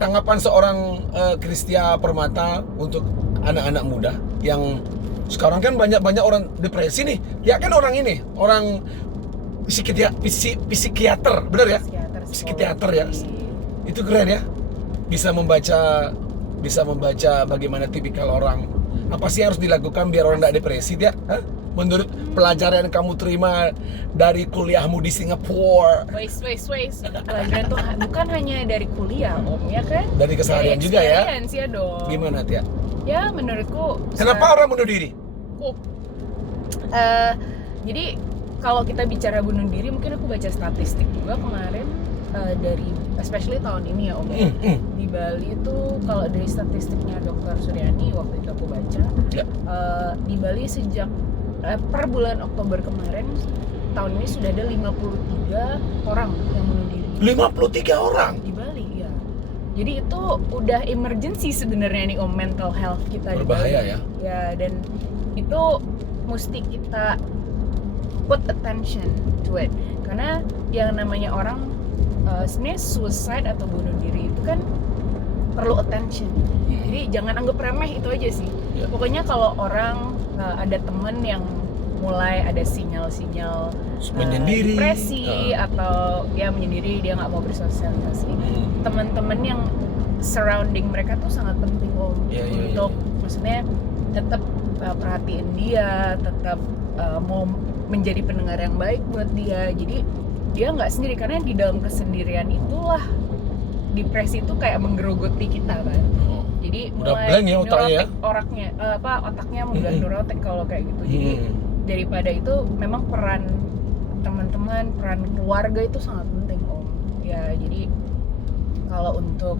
tanggapan seorang Christia Permata untuk anak-anak muda yang sekarang kan banyak orang depresi nih. Dia kan orang psikiater, bener ya? Psikiater ya. Itu keren ya. Bisa membaca bagaimana tipikal orang. Apa sih yang harus dilakukan biar orang tidak depresi, Tia? Menurut pelajaran yang kamu terima dari kuliahmu di Singapura. Wait. Pelajaran tuh bukan hanya dari kuliah, Om, ya kan? Dari keseharian juga ya? Experience ya dong. Gimana, Tia? Ya, menurutku. Kenapa orang bunuh diri? Jadi kalau kita bicara bunuh diri, mungkin aku baca statistik juga kemarin dari especially tahun ini ya Om. Di Bali itu kalau dari statistiknya Dr. Suryani waktu itu aku baca, di Bali sejak per bulan Oktober kemarin tahun ini sudah ada 53 orang yang bunuh diri. 53 orang? Di Bali ya. Jadi itu udah emergency sebenarnya nih Om, mental health kita. Berbahaya ya? Ya, dan itu mesti kita put attention to it, karena yang namanya orang sebenarnya suicide atau bunuh diri itu kan perlu attention. Jadi jangan anggap remeh, itu aja sih. Pokoknya kalau orang ada temen yang mulai ada sinyal-sinyal menyendiri, depresi atau ya menyendiri, dia nggak mau bersosialisasi, teman-teman yang surrounding mereka tuh sangat penting Om, untuk maksudnya tetap perhatiin dia, tetap mau menjadi pendengar yang baik buat dia. Jadi dia nggak sendiri, karena di dalam kesendirian itulah depresi itu kayak menggerogoti kita kan. Jadi Udah mulai blank ya otaknya ya? otaknya mudah neurotik kalau kayak gitu. Jadi daripada itu memang peran teman-teman, peran keluarga itu sangat penting Om. Ya jadi kalau untuk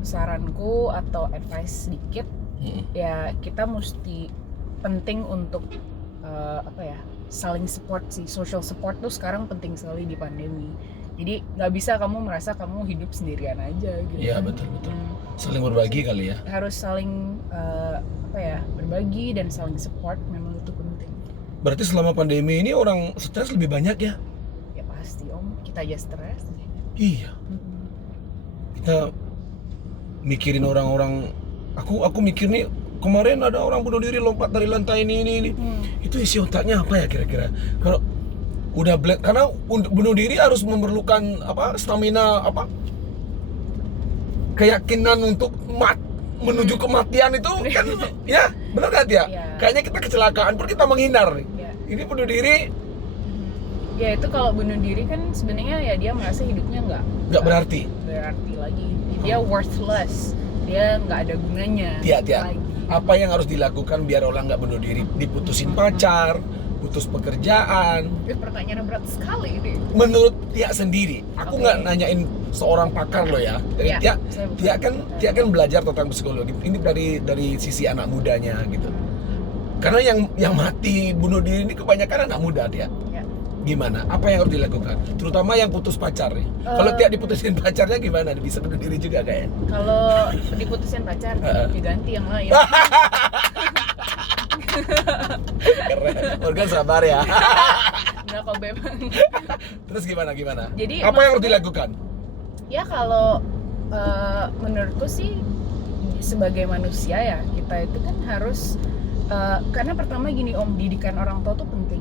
saranku atau advice sedikit, ya kita mesti penting untuk saling support sih. Social support tuh sekarang penting sekali di pandemi. Jadi nggak bisa kamu merasa kamu hidup sendirian aja gitu. Iya betul. Saling berbagi kali ya. Harus saling berbagi dan saling support, memang itu penting. Berarti selama pandemi ini orang stres lebih banyak ya? Ya pasti Om, kita aja stres. Iya. Kita mikirin orang-orang. Aku mikir nih, kemarin ada orang bunuh diri lompat dari lantai ini. Itu isi otaknya apa ya kira-kira? Kalau udah black, karena untuk bunuh diri harus memerlukan stamina, keyakinan untuk menuju kematian itu kan ya benar kan ya? Kayaknya kita kecelakaan pun kita menghindar nih. Ini bunuh diri. Ya itu kalau bunuh diri kan sebenarnya ya dia merasa hidupnya nggak berarti lagi. Dia worthless. Dia nggak ada gunanya. Lagi. Apa yang harus dilakukan biar orang nggak bunuh diri? Diputusin pacar, putus pekerjaan. Pertanyaan berat sekali ini. Menurut Tia sendiri, aku nggak nanyain seorang pakar loh ya. Tia kan belajar tentang psikologi. Ini dari sisi anak mudanya gitu. Karena yang mati bunuh diri ini kebanyakan anak muda Tia. Gimana? Apa yang harus dilakukan? Terutama yang putus pacar nih. Kalau Tia diputusin pacarnya gimana? Bisa bunuh diri juga kayaknya? Kalau diputusin pacar, diganti yang lain. Keren. Morgan sabar ya. Nggak kok Beb. Terus gimana? Jadi apa yang harus dilakukan? Ya kalau menurutku sih sebagai manusia ya kita itu kan harus karena pertama gini Om, didikan orang tua tuh penting.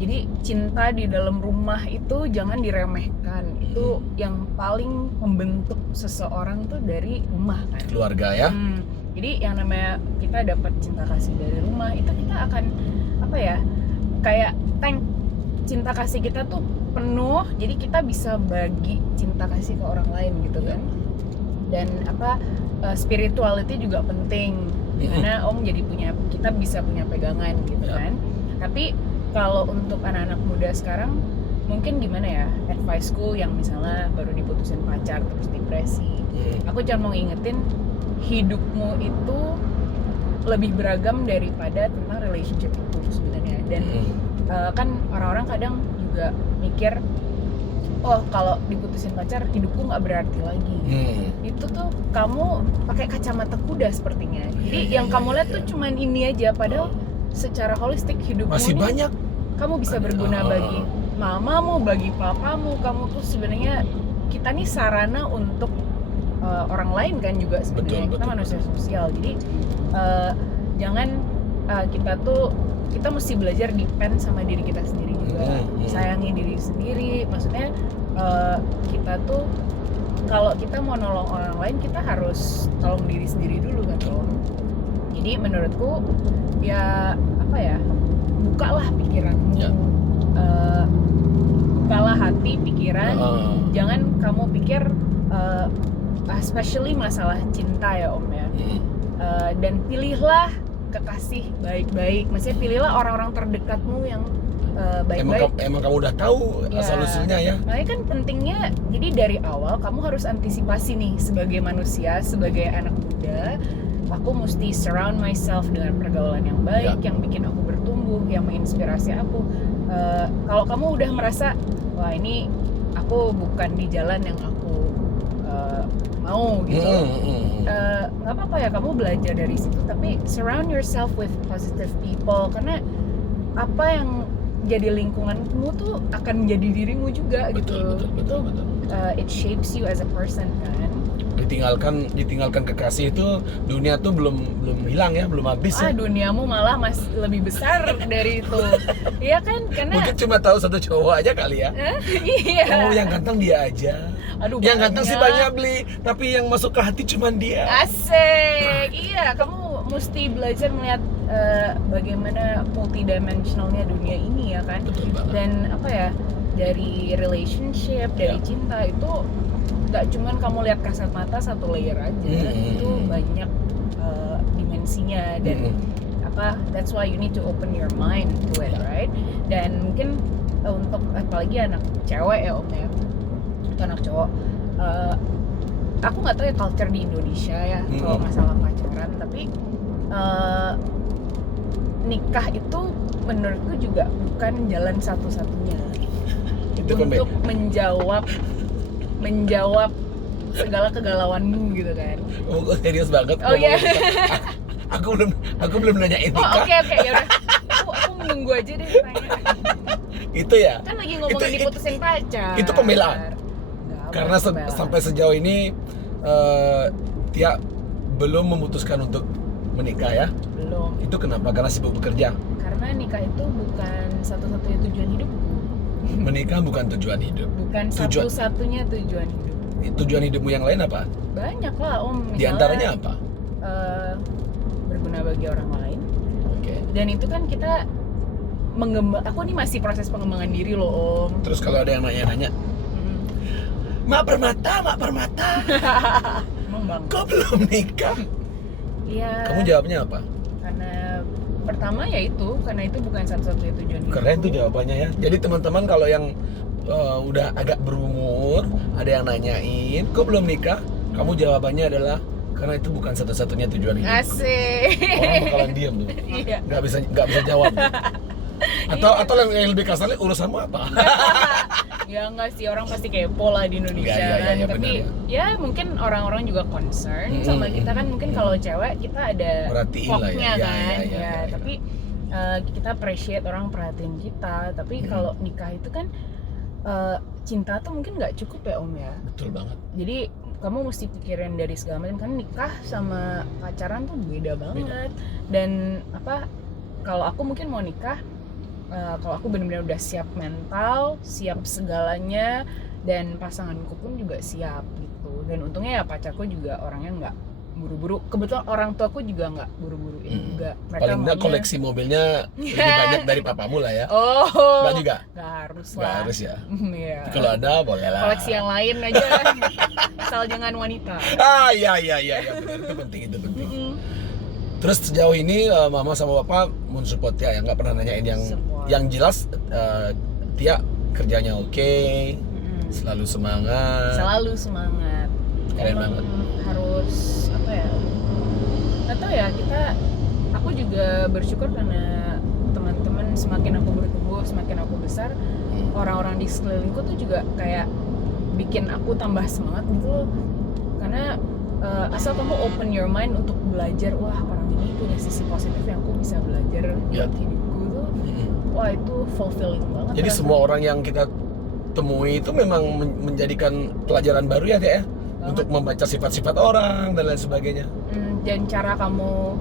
Jadi cinta di dalam rumah itu jangan diremehkan. Itu yang paling membentuk seseorang tuh dari rumah kan. Keluarga ya. Jadi yang namanya kita dapat cinta kasih dari rumah itu kita akan kayak tank cinta kasih kita tuh penuh. Jadi kita bisa bagi cinta kasih ke orang lain gitu kan. Dan spirituality juga penting. Karena Om jadi kita bisa punya pegangan gitu kan. Tapi kalau untuk anak-anak muda sekarang mungkin gimana ya, advice-ku yang misalnya baru diputusin pacar terus depresi, aku cuma mau ngingetin hidupmu itu lebih beragam daripada tentang relationship itu sebenarnya. Dan kan orang-orang kadang juga mikir kalau diputusin pacar hidupku nggak berarti lagi. Itu tuh kamu pakai kacamata kuda sepertinya. Jadi yang kamu lihat tuh cuman ini aja, padahal secara holistik hidupmu masih nih, banyak. Kamu bisa berguna bagi mamamu, bagi papamu. Kamu tuh sebenarnya kita nih sarana untuk orang lain kan juga sebenarnya. Kita manusia sosial. Jadi jangan kita mesti belajar depend sama diri kita sendiri juga. Sayangi diri sendiri. Maksudnya kita tuh kalau kita mau nolong orang lain kita harus tolong diri sendiri dulu kan. Jadi menurutku ya bukalah pikiranmu, bukalah hati, pikiran. Jangan kamu pikir especially masalah cinta ya Om ya. Dan pilihlah kekasih baik-baik. Maksudnya pilihlah orang-orang terdekatmu yang baik-baik. Emang kamu udah tahu asal-usulnya ya. Makanya kan pentingnya, jadi dari awal kamu harus antisipasi nih sebagai manusia, sebagai anak muda. Aku mesti surround myself dengan pergaulan yang baik, yang bikin aku bertumbuh, yang menginspirasi aku. Kalau kamu udah merasa, wah ini aku bukan di jalan yang aku mau gitu, nggak apa-apa ya kamu belajar dari situ. Tapi surround yourself with positive people, karena apa yang jadi lingkunganmu tuh akan menjadi dirimu juga. Betul. It shapes you as a person kan. Ditinggalkan kekasih itu dunia tuh belum hilang ya, belum habis ya. Duniamu malah lebih besar dari itu. Iya kan? Karena mungkin cuma tahu satu cowok aja kali ya. Iya. Yang ganteng dia aja. Yang ganteng sih banyak beli, tapi yang masuk ke hati cuma dia. Asik. Iya, kamu mesti belajar melihat bagaimana multidimensionalnya dunia ini ya kan. Betul banget. Dan dari relationship, dari cinta itu nggak cuman kamu lihat kasat mata satu layer aja, itu banyak dimensinya dan that's why you need to open your mind to it, right? Dan mungkin untuk apalagi anak cewek ya Om ya, atau anak cowok, aku nggak tahu ya culture di Indonesia ya kalau masalah pacaran, tapi nikah itu menurutku juga bukan jalan satu-satunya untuk menjawab segala kegalauanmu gitu kan. Oh, serius banget. Oh iya. Aku belum nanyain nikah. Oh oke ya udah. Aku menunggu aja deh tanya. Itu ya. Kan lagi ngomongin diputusin pacar. Itu pembelaan. Karena sampai sejauh ini Tia belum memutuskan untuk menikah ya? Belum. Itu kenapa? Karena sibuk bekerja. Karena nikah itu bukan satu-satunya tujuan hidupku. Menikah bukan tujuan hidup. Bukan satu-satunya tujuan hidup. Tujuan hidupmu yang lain apa? Banyak lah Om. Di antaranya apa? Berguna bagi orang lain. Oke. Dan itu kan kita aku nih masih proses pengembangan diri loh Om. Terus kalau ada yang nanya-nanya, Mak permata. Emang bang? Kok belum nikah? Iya. Kamu jawabnya apa? Karena pertama ya itu, karena itu bukan satu-satunya tujuan hidup. Keren tuh jawabannya ya. Jadi teman-teman kalau yang udah agak berumur, ada yang nanyain, kok belum nikah? Kamu jawabannya adalah karena itu bukan satu-satunya tujuan hidup. Asik. Orang bakalan diem tuh. Iya. Nggak bisa jawab. Atau yang lebih kasarnya urusanmu apa? Ya enggak sih, orang pasti kepo lah di Indonesia kan. Ya, tapi benar, ya mungkin orang-orang juga concern sama kita kan. Mungkin kalau cewek kita ada poknya kan. Ya, tapi kita appreciate orang perhatiin kita. Tapi kalau nikah itu kan cinta tuh mungkin nggak cukup ya Om ya. Betul banget. Jadi kamu mesti pikirin dari segala macam, kan nikah sama pacaran tuh beda banget. Dan kalau aku mungkin mau nikah, kalau aku benar-benar udah siap mental, siap segalanya, dan pasanganku pun juga siap gitu. Dan untungnya ya pacarku juga orangnya nggak buru-buru. Kebetulan orang tuaku juga nggak buru-buruin juga. Mereka paling nggak koleksi mobilnya lebih banyak dari papamu lah ya. Oh. Nggak juga? Nggak harus lah. Nggak harus ya. Iya. Kalau ada boleh lah. Koleksi yang lain aja. Asal jangan wanita. Iya benar, itu penting. Terus sejauh ini mama sama papa mensupport Tia ya, nggak pernah nanyain yang jelas Tia kerjanya oke, selalu semangat. Emang Keren banget. Harus nggak tahu ya, aku juga bersyukur karena teman-teman semakin aku bertumbuh, semakin aku besar, orang-orang di sekelilingku tuh juga kayak bikin aku tambah semangat gitu loh. Karena asal kamu open your mind untuk belajar, wah orang ini punya sisi positif yang aku bisa belajar buat hidupku tuh, wah itu fulfilling banget. Jadi semua orang yang kita temui itu memang menjadikan pelajaran baru ya Tia ya? Untuk membaca sifat-sifat orang dan lain sebagainya. Dan cara kamu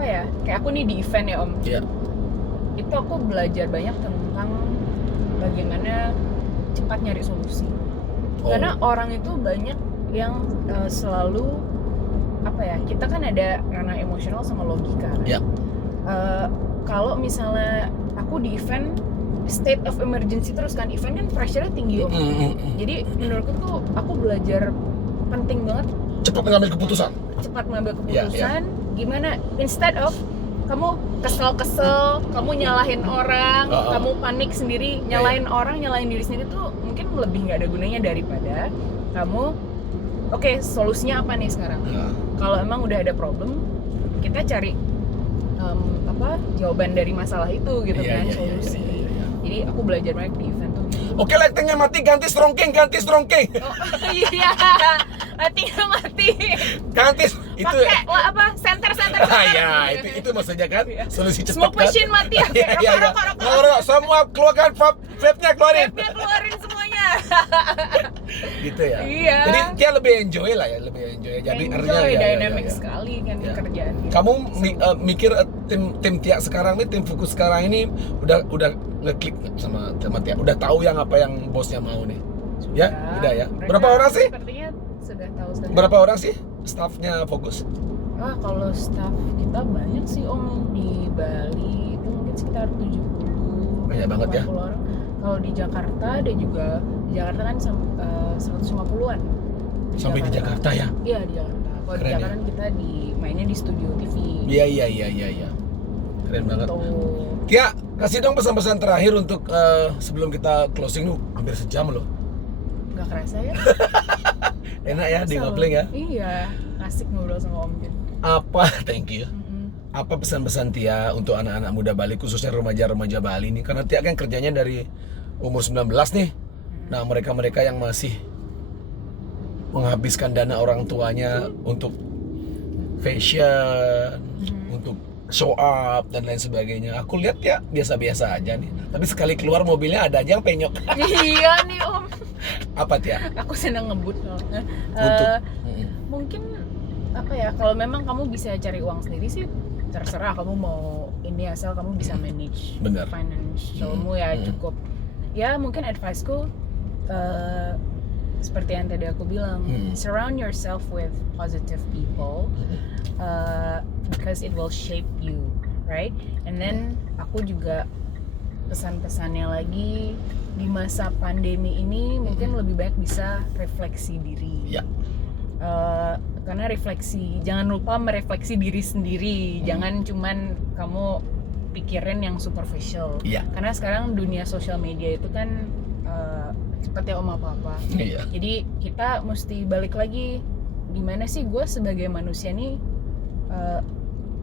kayak aku nih di event ya Om. Iya. Itu aku belajar banyak tentang bagaimana cepat nyari solusi. Karena orang itu banyak yang selalu kita kan ada ranah emosional sama logika kan. Iya. Kalau misalnya aku di event state of emergency terus kan, event kan pressure-nya tinggi Om. Jadi menurutku tuh aku belajar penting banget cepat mengambil keputusan. Gimana instead of kamu kesel, kamu nyalahin orang, kamu panik sendiri, nyalahin orang, nyalahin diri sendiri tuh mungkin lebih nggak ada gunanya daripada kamu solusinya apa nih sekarang. Kalau emang udah ada problem, kita cari jawaban dari masalah itu gitu kan, solusi. Jadi aku belajar banyak di event tuh. Oke, lightingnya mati, ganti strongking. Oh iya, lightingnya mati. Ganti itu. Pakai center. Ya, itu maksudnya kan solusi cepat. Smoke machine mati ya. Rokok. Semua keluarkan vape-nya keluarin. Keluarin semuanya. Gitu ya. Iya. Jadi dia lebih enjoy lah ya, Jadi dynamic sekali kan kerjaan. Kamu mikir tim Tia sekarang nih, tim Fokus sekarang ini udah ngeklik sama Tia, udah tahu apa yang bosnya mau nih? Sudah, udah ya. Berapa orang sih? Sepertinya sudah tahu sekali. Berapa orang sih staffnya Fokus? Kalau staff kita banyak sih Om, di Bali itu mungkin sekitar 70. Banyak banget ya. Orang. Kalau di Jakarta ada juga, di Jakarta kan 150-an. Sampai di Jakarta ya? Iya di Jakarta. Kalau di Keren Jakarta kan kita mainnya di studio TV. Iya. Keren banget. Tuh. Tia, kasih dong pesan-pesan terakhir untuk sebelum kita closing lu hampir sejam loh. Gak kerasa ya? Enak ya di Kerasa ngopling loh. ya? Iya, asik ngobrol sama Om Jun. Apa? Thank you. Mm-mm. Apa pesan-pesan Tia untuk anak-anak muda Bali, khususnya remaja-remaja Bali nih? Karena Tia kan kerjanya dari umur 19 nih. Nah, mereka-mereka yang masih menghabiskan dana orang tuanya untuk fashion, untuk show up dan lain sebagainya. Aku lihat ya biasa-biasa aja nih. Tapi sekali keluar mobilnya ada aja yang penyok. Iya nih Om. Apa Tia? Aku senang ngebut soalnya. Untuk Mungkin apa ya, kalau memang kamu bisa cari uang sendiri sih terserah kamu mau ini, asal kamu bisa manage Bener. financialmu ya cukup. Ya mungkin advice-ku seperti yang tadi aku bilang, surround yourself with positive people because it will shape you, right? And then aku juga pesan-pesannya lagi di masa pandemi ini mungkin lebih baik bisa refleksi diri. Ya. Karena refleksi, jangan lupa merefleksi diri sendiri, jangan cuman kamu pikirin yang superficial. Iya. Karena sekarang dunia sosial media itu kan cepat ya Om apa-apa. Iya. Jadi kita mesti balik lagi, gimana sih gue sebagai manusia nih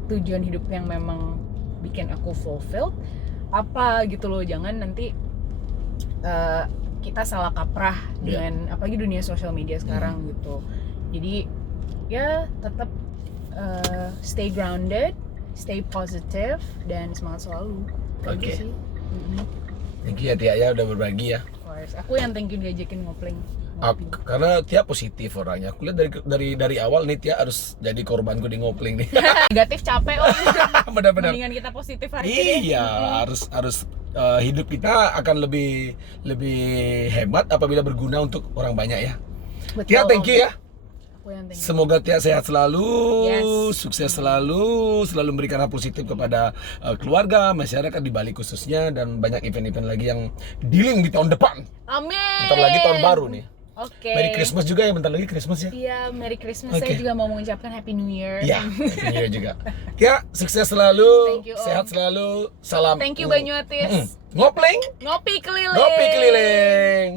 tujuan hidup yang memang bikin aku fulfilled apa gitu loh. Jangan nanti kita salah kaprah dengan apalagi dunia sosial media sekarang gitu. Jadi ya tetap stay grounded, stay positive dan semangat selalu. Oke. Gitu sih. Thank you ya Tia ya udah berbagi ya. Of course. Aku yang thank you diajakin ngopling. Karena Tia positif orangnya. Aku lihat dari awal nih Tia harus jadi korbanku di ngopling nih. Negatif capek Om. Benar-benar. Mendingan kita positif hari ini. Iya, harus hidup kita akan lebih hemat apabila berguna untuk orang banyak ya. Betul, Tia, thank you Om. ya. Aku yang thank you. Semoga Tia sehat selalu, Yes. sukses selalu memberikan hal positif kepada keluarga, masyarakat di Bali khususnya, dan banyak event-event lagi yang dealing di tahun depan. Amin. Bentar lagi tahun baru nih. Oke. Merry Christmas juga ya, bentar lagi Christmas ya. Iya, Merry Christmas. Oke. Saya juga mau mengucapkan Happy New Year. Iya, Happy New Year juga. Ya, sukses selalu, Thank you, Om. sehat selalu, salam. Thank you Banyuatis. Ngopling, Ngopi keliling. ngopi keliling.